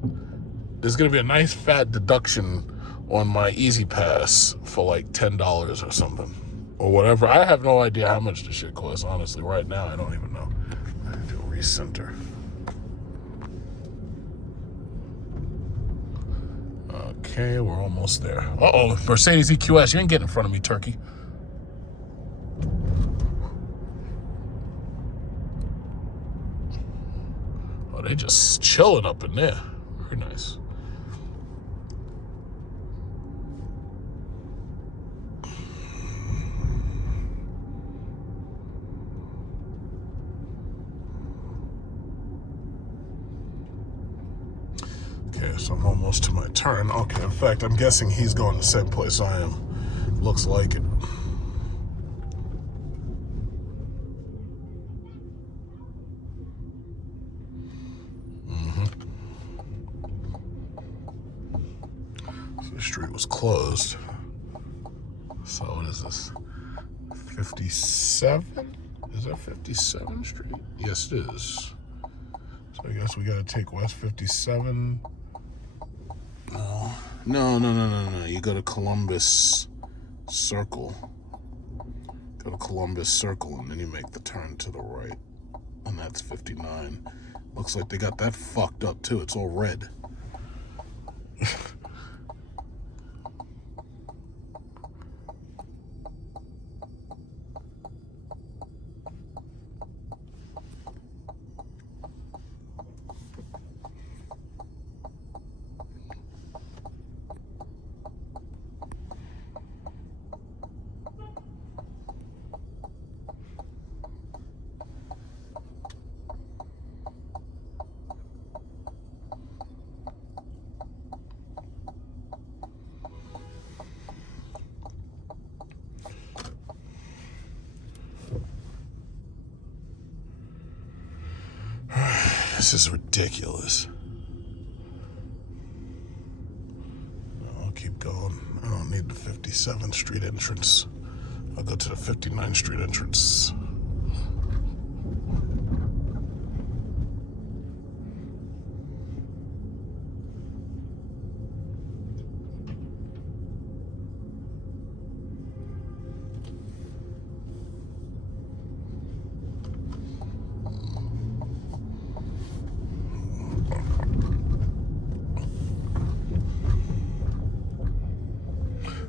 there's gonna be a nice fat deduction on my Easy Pass for like $10 or something. Or whatever. I have no idea how much this shit costs, honestly. Right now, I don't even know. I have to recenter. Okay, we're almost there. Uh-oh, Mercedes EQS. You ain't getting in front of me, turkey. Oh, they just chilling up in there. Very nice. Okay, so I'm almost to my turn. Okay, in fact, I'm guessing he's going the same place I am. Looks like it. So the street was closed. So what is this? 57? Is that 57th Street? Yes, it is. So I guess we gotta take West 57. No. You go to Columbus Circle. Go to Columbus Circle, and then you make the turn to the right. And that's 59. Looks like they got that fucked up, too. It's all red. This is ridiculous. I'll keep going. I don't need the 57th Street entrance. I'll go to the 59th Street entrance.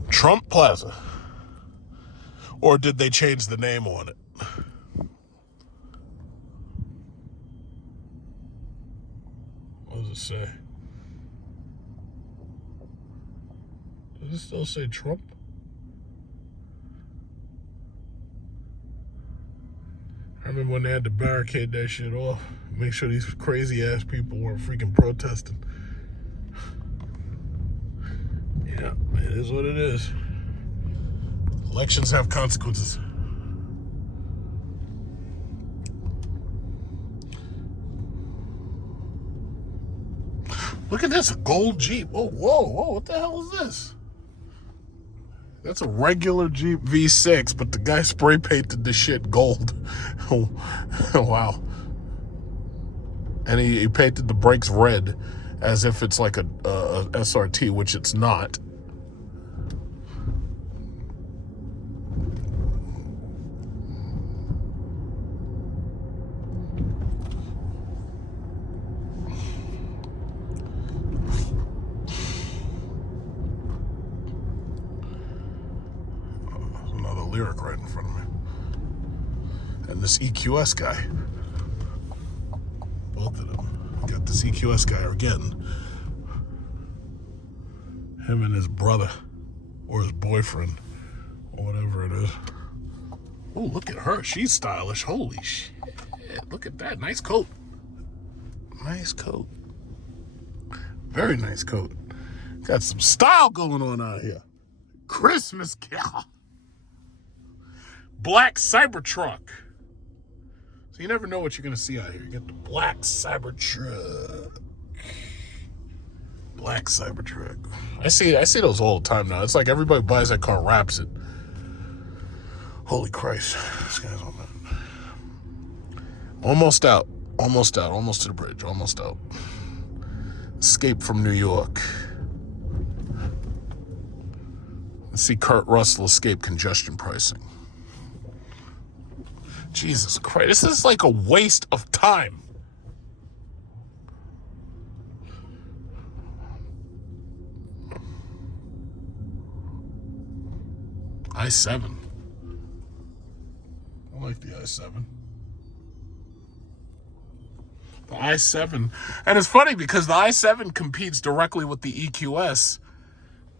Trump Plaza. Or did they change the name on it? What does it say? Does it still say Trump? I remember when they had to barricade that shit off. Make sure these crazy ass people weren't freaking protesting. Yeah, it is what it is. Elections have consequences. Look at this, a gold Jeep. Whoa, what the hell is this? That's a regular Jeep V6, but the guy spray painted the shit gold. Wow. And he painted the brakes red as if it's like a SRT, which it's not. Lyric right in front of me. And this EQS guy. Both of them. Got this EQS guy again. Him and his brother. Or his boyfriend. Or whatever it is. Oh, look at her. She's stylish. Holy shit. Look at that. Nice coat. Nice coat. Very nice coat. Got some style going on out here. Christmas carol. Black Cybertruck. So you never know what you're going to see out here. You get the black Cybertruck. Black Cybertruck. I see those all the time now. It's like everybody buys that car, wraps it. Holy Christ. This guy's on that. Almost out. Almost to the bridge. Almost out. Escape from New York. Let's see Kurt Russell escape congestion pricing. Jesus Christ, this is like a waste of time. I-7. I like the I-7. The I-7. And it's funny because the I-7 competes directly with the EQS.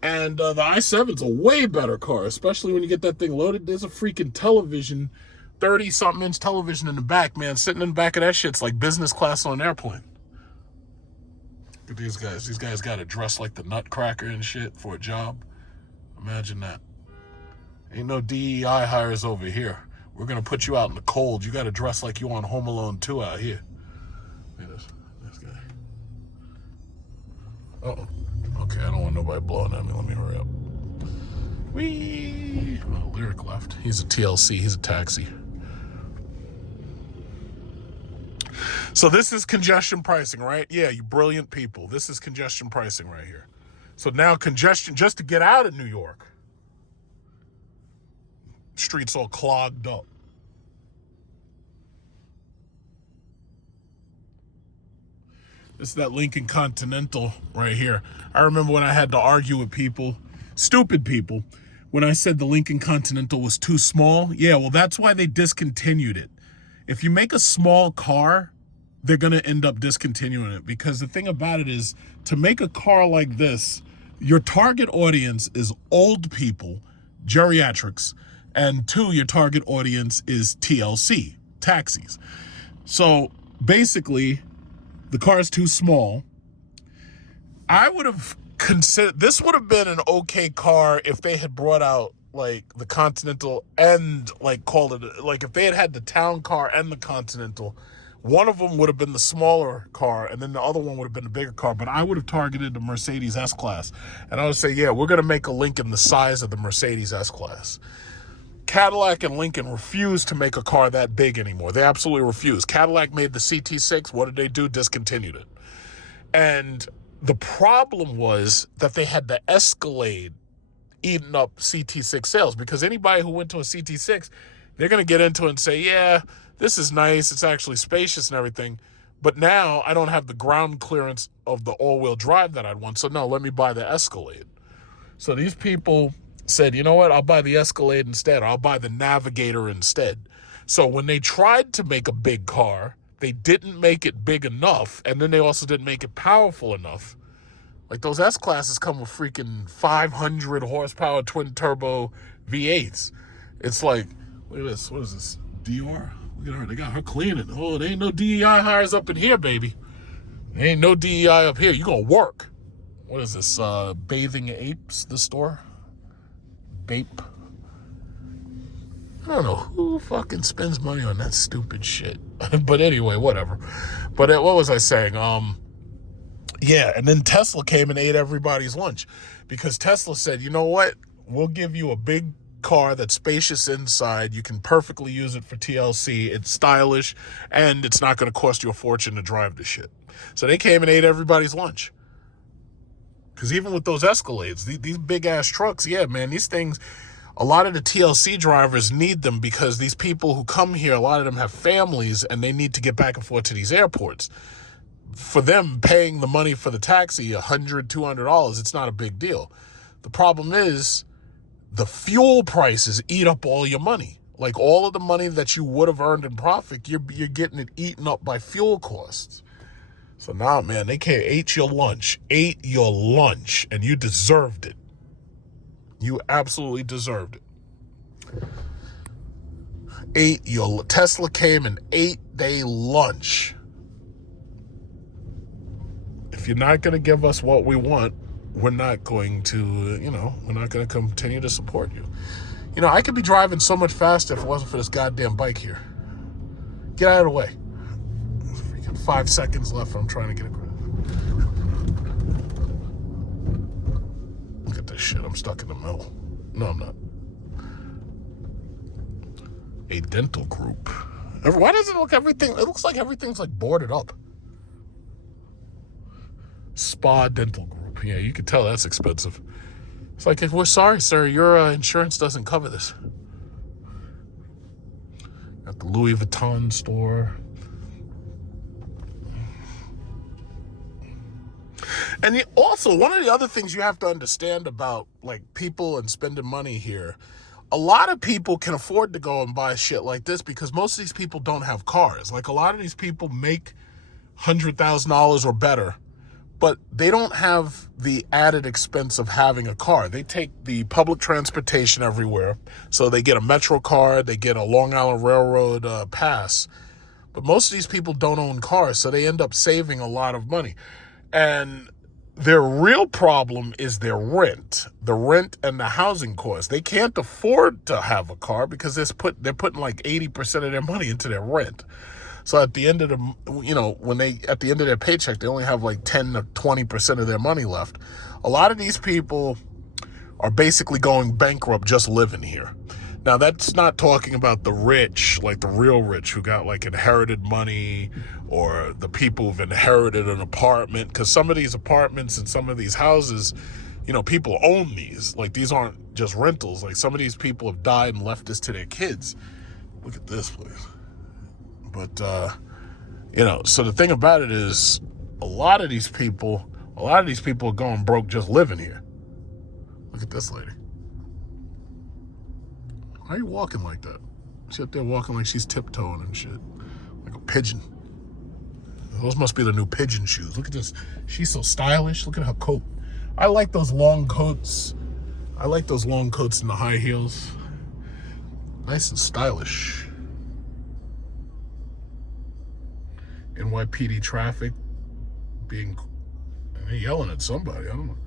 And the I-7's a way better car, especially when you get that thing loaded. There's a freaking television, 30-something inch television in the back, man. Sitting in the back of that shit's like business class on an airplane. Look at these guys. These guys got to dress like the Nutcracker and shit for a job. Imagine that. Ain't no DEI hires over here. We're going to put you out in the cold. You got to dress like you on Home Alone 2 out here. Look at this guy. Uh-oh. Okay, I don't want nobody blowing at me. Let me hurry up. Whee! Oh, Lyric left. He's a TLC. He's a taxi. So this is congestion pricing, right? Yeah, you brilliant people. This is congestion pricing right here. So now congestion, just to get out of New York. Streets all clogged up. This is that Lincoln Continental right here. I remember when I had to argue with people, stupid people, when I said the Lincoln Continental was too small. Yeah, well, that's why they discontinued it. If you make a small car, they're going to end up discontinuing it, because the thing about it is, to make a car like this, your target audience is old people, geriatrics, and 2, your target audience is TLC, taxis. So basically, the car is too small. I would have considered, this would have been an okay car if they had brought out like the Continental and like called it, like if they had the town car and the Continental. One of them would have been the smaller car, and then the other one would have been the bigger car. But I would have targeted the Mercedes S-Class. And I would say, yeah, we're going to make a Lincoln the size of the Mercedes S-Class. Cadillac and Lincoln refuse to make a car that big anymore. They absolutely refuse. Cadillac made the CT6. What did they do? Discontinued it. And the problem was that they had the Escalade eating up CT6 sales, because anybody who went to a CT6, they're going to get into it and say, yeah, this is nice. It's actually spacious and everything. But now I don't have the ground clearance of the all-wheel drive that I'd want. So no, let me buy the Escalade. So these people said, you know what, I'll buy the Escalade instead. I'll buy the Navigator instead. So when they tried to make a big car, they didn't make it big enough, and then they also didn't make it powerful enough. Like those S-Classes come with freaking 500 horsepower twin-turbo V8s. It's like, look at this. What is this? Dior? Look at her. They got her cleaning. Oh, there ain't no DEI hires up in here, baby. There ain't no DEI up here. You gonna work. What is this? Bathing Apes, the store? Bape. I don't know who fucking spends money on that stupid shit. But anyway, whatever. But what was I saying? Yeah, and then Tesla came and ate everybody's lunch, because Tesla said, you know what? We'll give you a big car that's spacious inside. You can perfectly use it for TLC. It's stylish, and it's not going to cost you a fortune to drive this shit. So they came and ate everybody's lunch. Because even with those Escalades, these big-ass trucks, yeah, man, these things, a lot of the TLC drivers need them, because these people who come here, a lot of them have families, and they need to get back and forth to these airports. For them, paying the money for the taxi, $100, $200, it's not a big deal. The problem is the fuel prices eat up all your money. Like all of the money that you would have earned in profit, you're getting it eaten up by fuel costs. So now, man, they ate your lunch, and you deserved it. You absolutely deserved it. Tesla came and ate their lunch. If you're not going to give us what we want, we're not going to, we're not going to continue to support you. I could be driving so much faster if it wasn't for this goddamn bike here. Get out of the way. 5 seconds left. I'm trying to get across. Look at this shit. I'm stuck in the middle. No, I'm not. A dental group. Why does it look everything? It looks like everything's like boarded up. Spa Dental Group. Yeah, you can tell that's expensive. It's like, we're sorry, sir, your insurance doesn't cover this. At the Louis Vuitton store. And also, one of the other things you have to understand about like people and spending money here, a lot of people can afford to go and buy shit like this because most of these people don't have cars. Like a lot of these people make $100,000 or better, but they don't have the added expense of having a car. They take the public transportation everywhere. So they get a Metro card, they get a Long Island Railroad pass. But most of these people don't own cars, so they end up saving a lot of money. And their real problem is their rent, the rent and the housing costs. They can't afford to have a car because they're putting like 80% of their money into their rent. So at the end of at the end of their paycheck, they only have like 10 to 20% of their money left. A lot of these people are basically going bankrupt just living here. Now, that's not talking about the rich, like the real rich who got like inherited money, or the people who've inherited an apartment. Because some of these apartments and some of these houses, people own these. Like, these aren't just rentals. Like, some of these people have died and left this to their kids. Look at this place. But, so the thing about it is a lot of these people are going broke just living here. Look at this lady. Why are you walking like that? She's up there walking like she's tiptoeing and shit. Like a pigeon. Those must be the new pigeon shoes. Look at this. She's so stylish. Look at her coat. I like those long coats. I like those long coats and the high heels. Nice and stylish. NYPD traffic being... They're yelling at somebody. I don't know.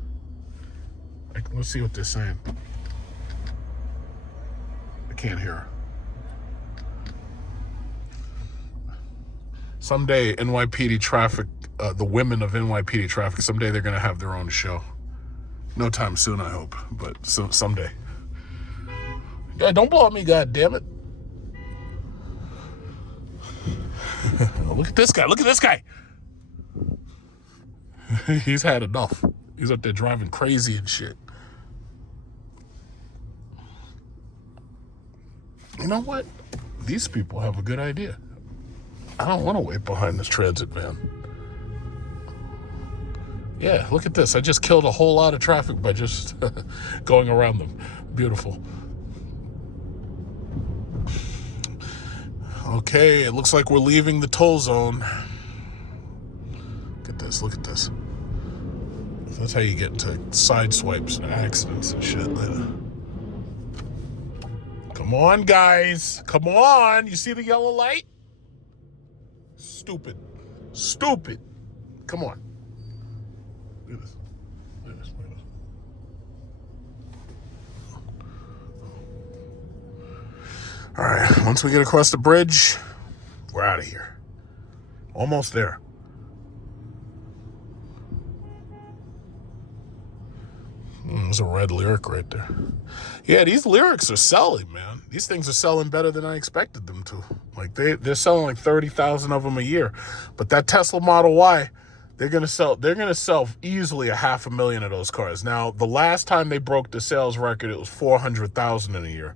Let's see what they're saying. Can't hear her. Someday NYPD traffic, the women of NYPD traffic, someday they're gonna have their own show. No time soon, I hope, but someday. Yeah, don't blow up me, god damn it. Look at this guy, look at this guy. He's had enough. He's up there driving crazy and shit. You know what? These people have a good idea. I don't want to wait behind this transit van. Yeah, look at this. I just killed a whole lot of traffic by just going around them. Beautiful. Okay, it looks like we're leaving the toll zone. Look at this, look at this. That's how you get into side swipes and accidents and shit later. Come on, guys. Come on. You see the yellow light? Stupid. Stupid. Come on. Look at this. Look at this. Look at this. All right. Once we get across the bridge, we're out of here. Almost there. There's a red lyric right there. Yeah, these lyrics are selling, man. These things are selling better than I expected them to. Like they're selling like 30,000 of them a year. But that Tesla Model Y, they're gonna sell easily 500,000 of those cars. Now, the last time they broke the sales record, it was 400,000 in a year.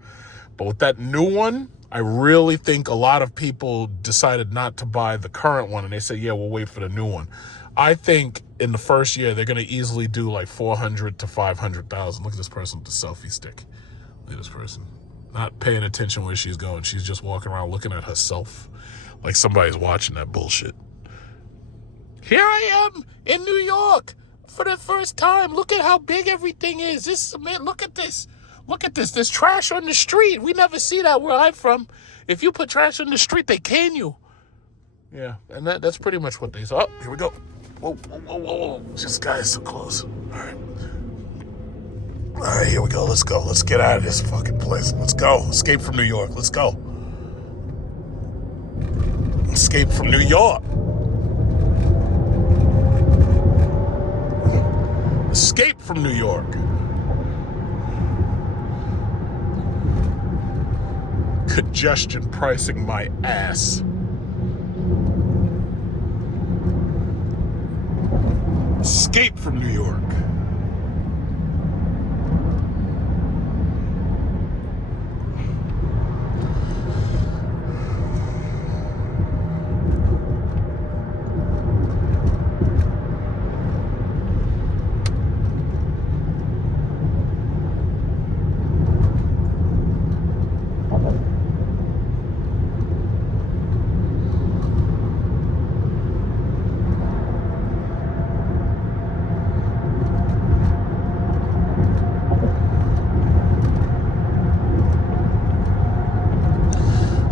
But with that new one, I really think a lot of people decided not to buy the current one, and they said, yeah, we'll wait for the new one. I think in the first year, they're going to easily do like 400 to 500,000. Look at this person with the selfie stick. Look at this person. Not paying attention where she's going. She's just walking around looking at herself like somebody's watching that bullshit. Here I am in New York for the first time. Look at how big everything is. Man, look at this. Look at this. There's trash on the street. We never see that where I'm from. If you put trash on the street, they cane you. Yeah, and that's pretty much what they saw. Oh, here we go. Whoa, whoa, whoa, whoa. This guy is so close. All right. All right, here we go. Let's go. Let's get out of this fucking place. Let's go. Escape from New York. Let's go. Escape from New York. Escape from New York. Congestion pricing my ass. Escape. escape from New York.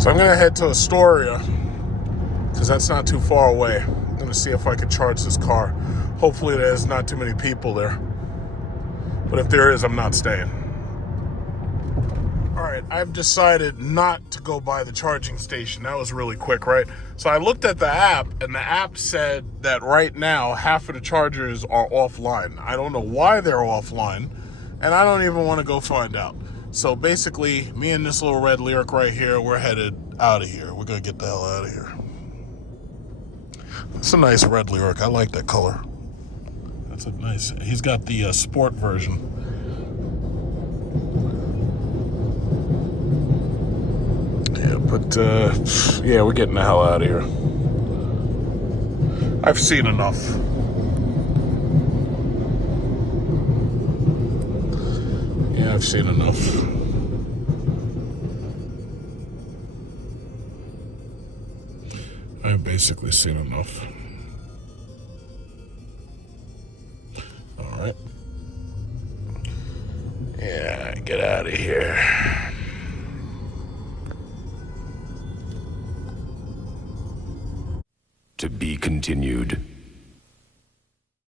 So I'm gonna head to Astoria because that's not too far away. I'm gonna see if I can charge this car. Hopefully there's not too many people there. But if there is, I'm not staying. All right, I've decided not to go by the charging station. That was really quick, right? So I looked at the app, and the app said that right now, half of the chargers are offline. I don't know why they're offline, and I don't even want to go find out. So basically, me and this little red Lyric right here, we're headed out of here. We're going to get the hell out of here. It's a nice red Lyric. I like that color. That's a nice... He's got the sport version. Yeah, but, yeah, we're getting the hell out of here. I've seen enough. Yeah, I've seen enough. I've basically seen enough. All right. Yeah, get out of here. To be continued.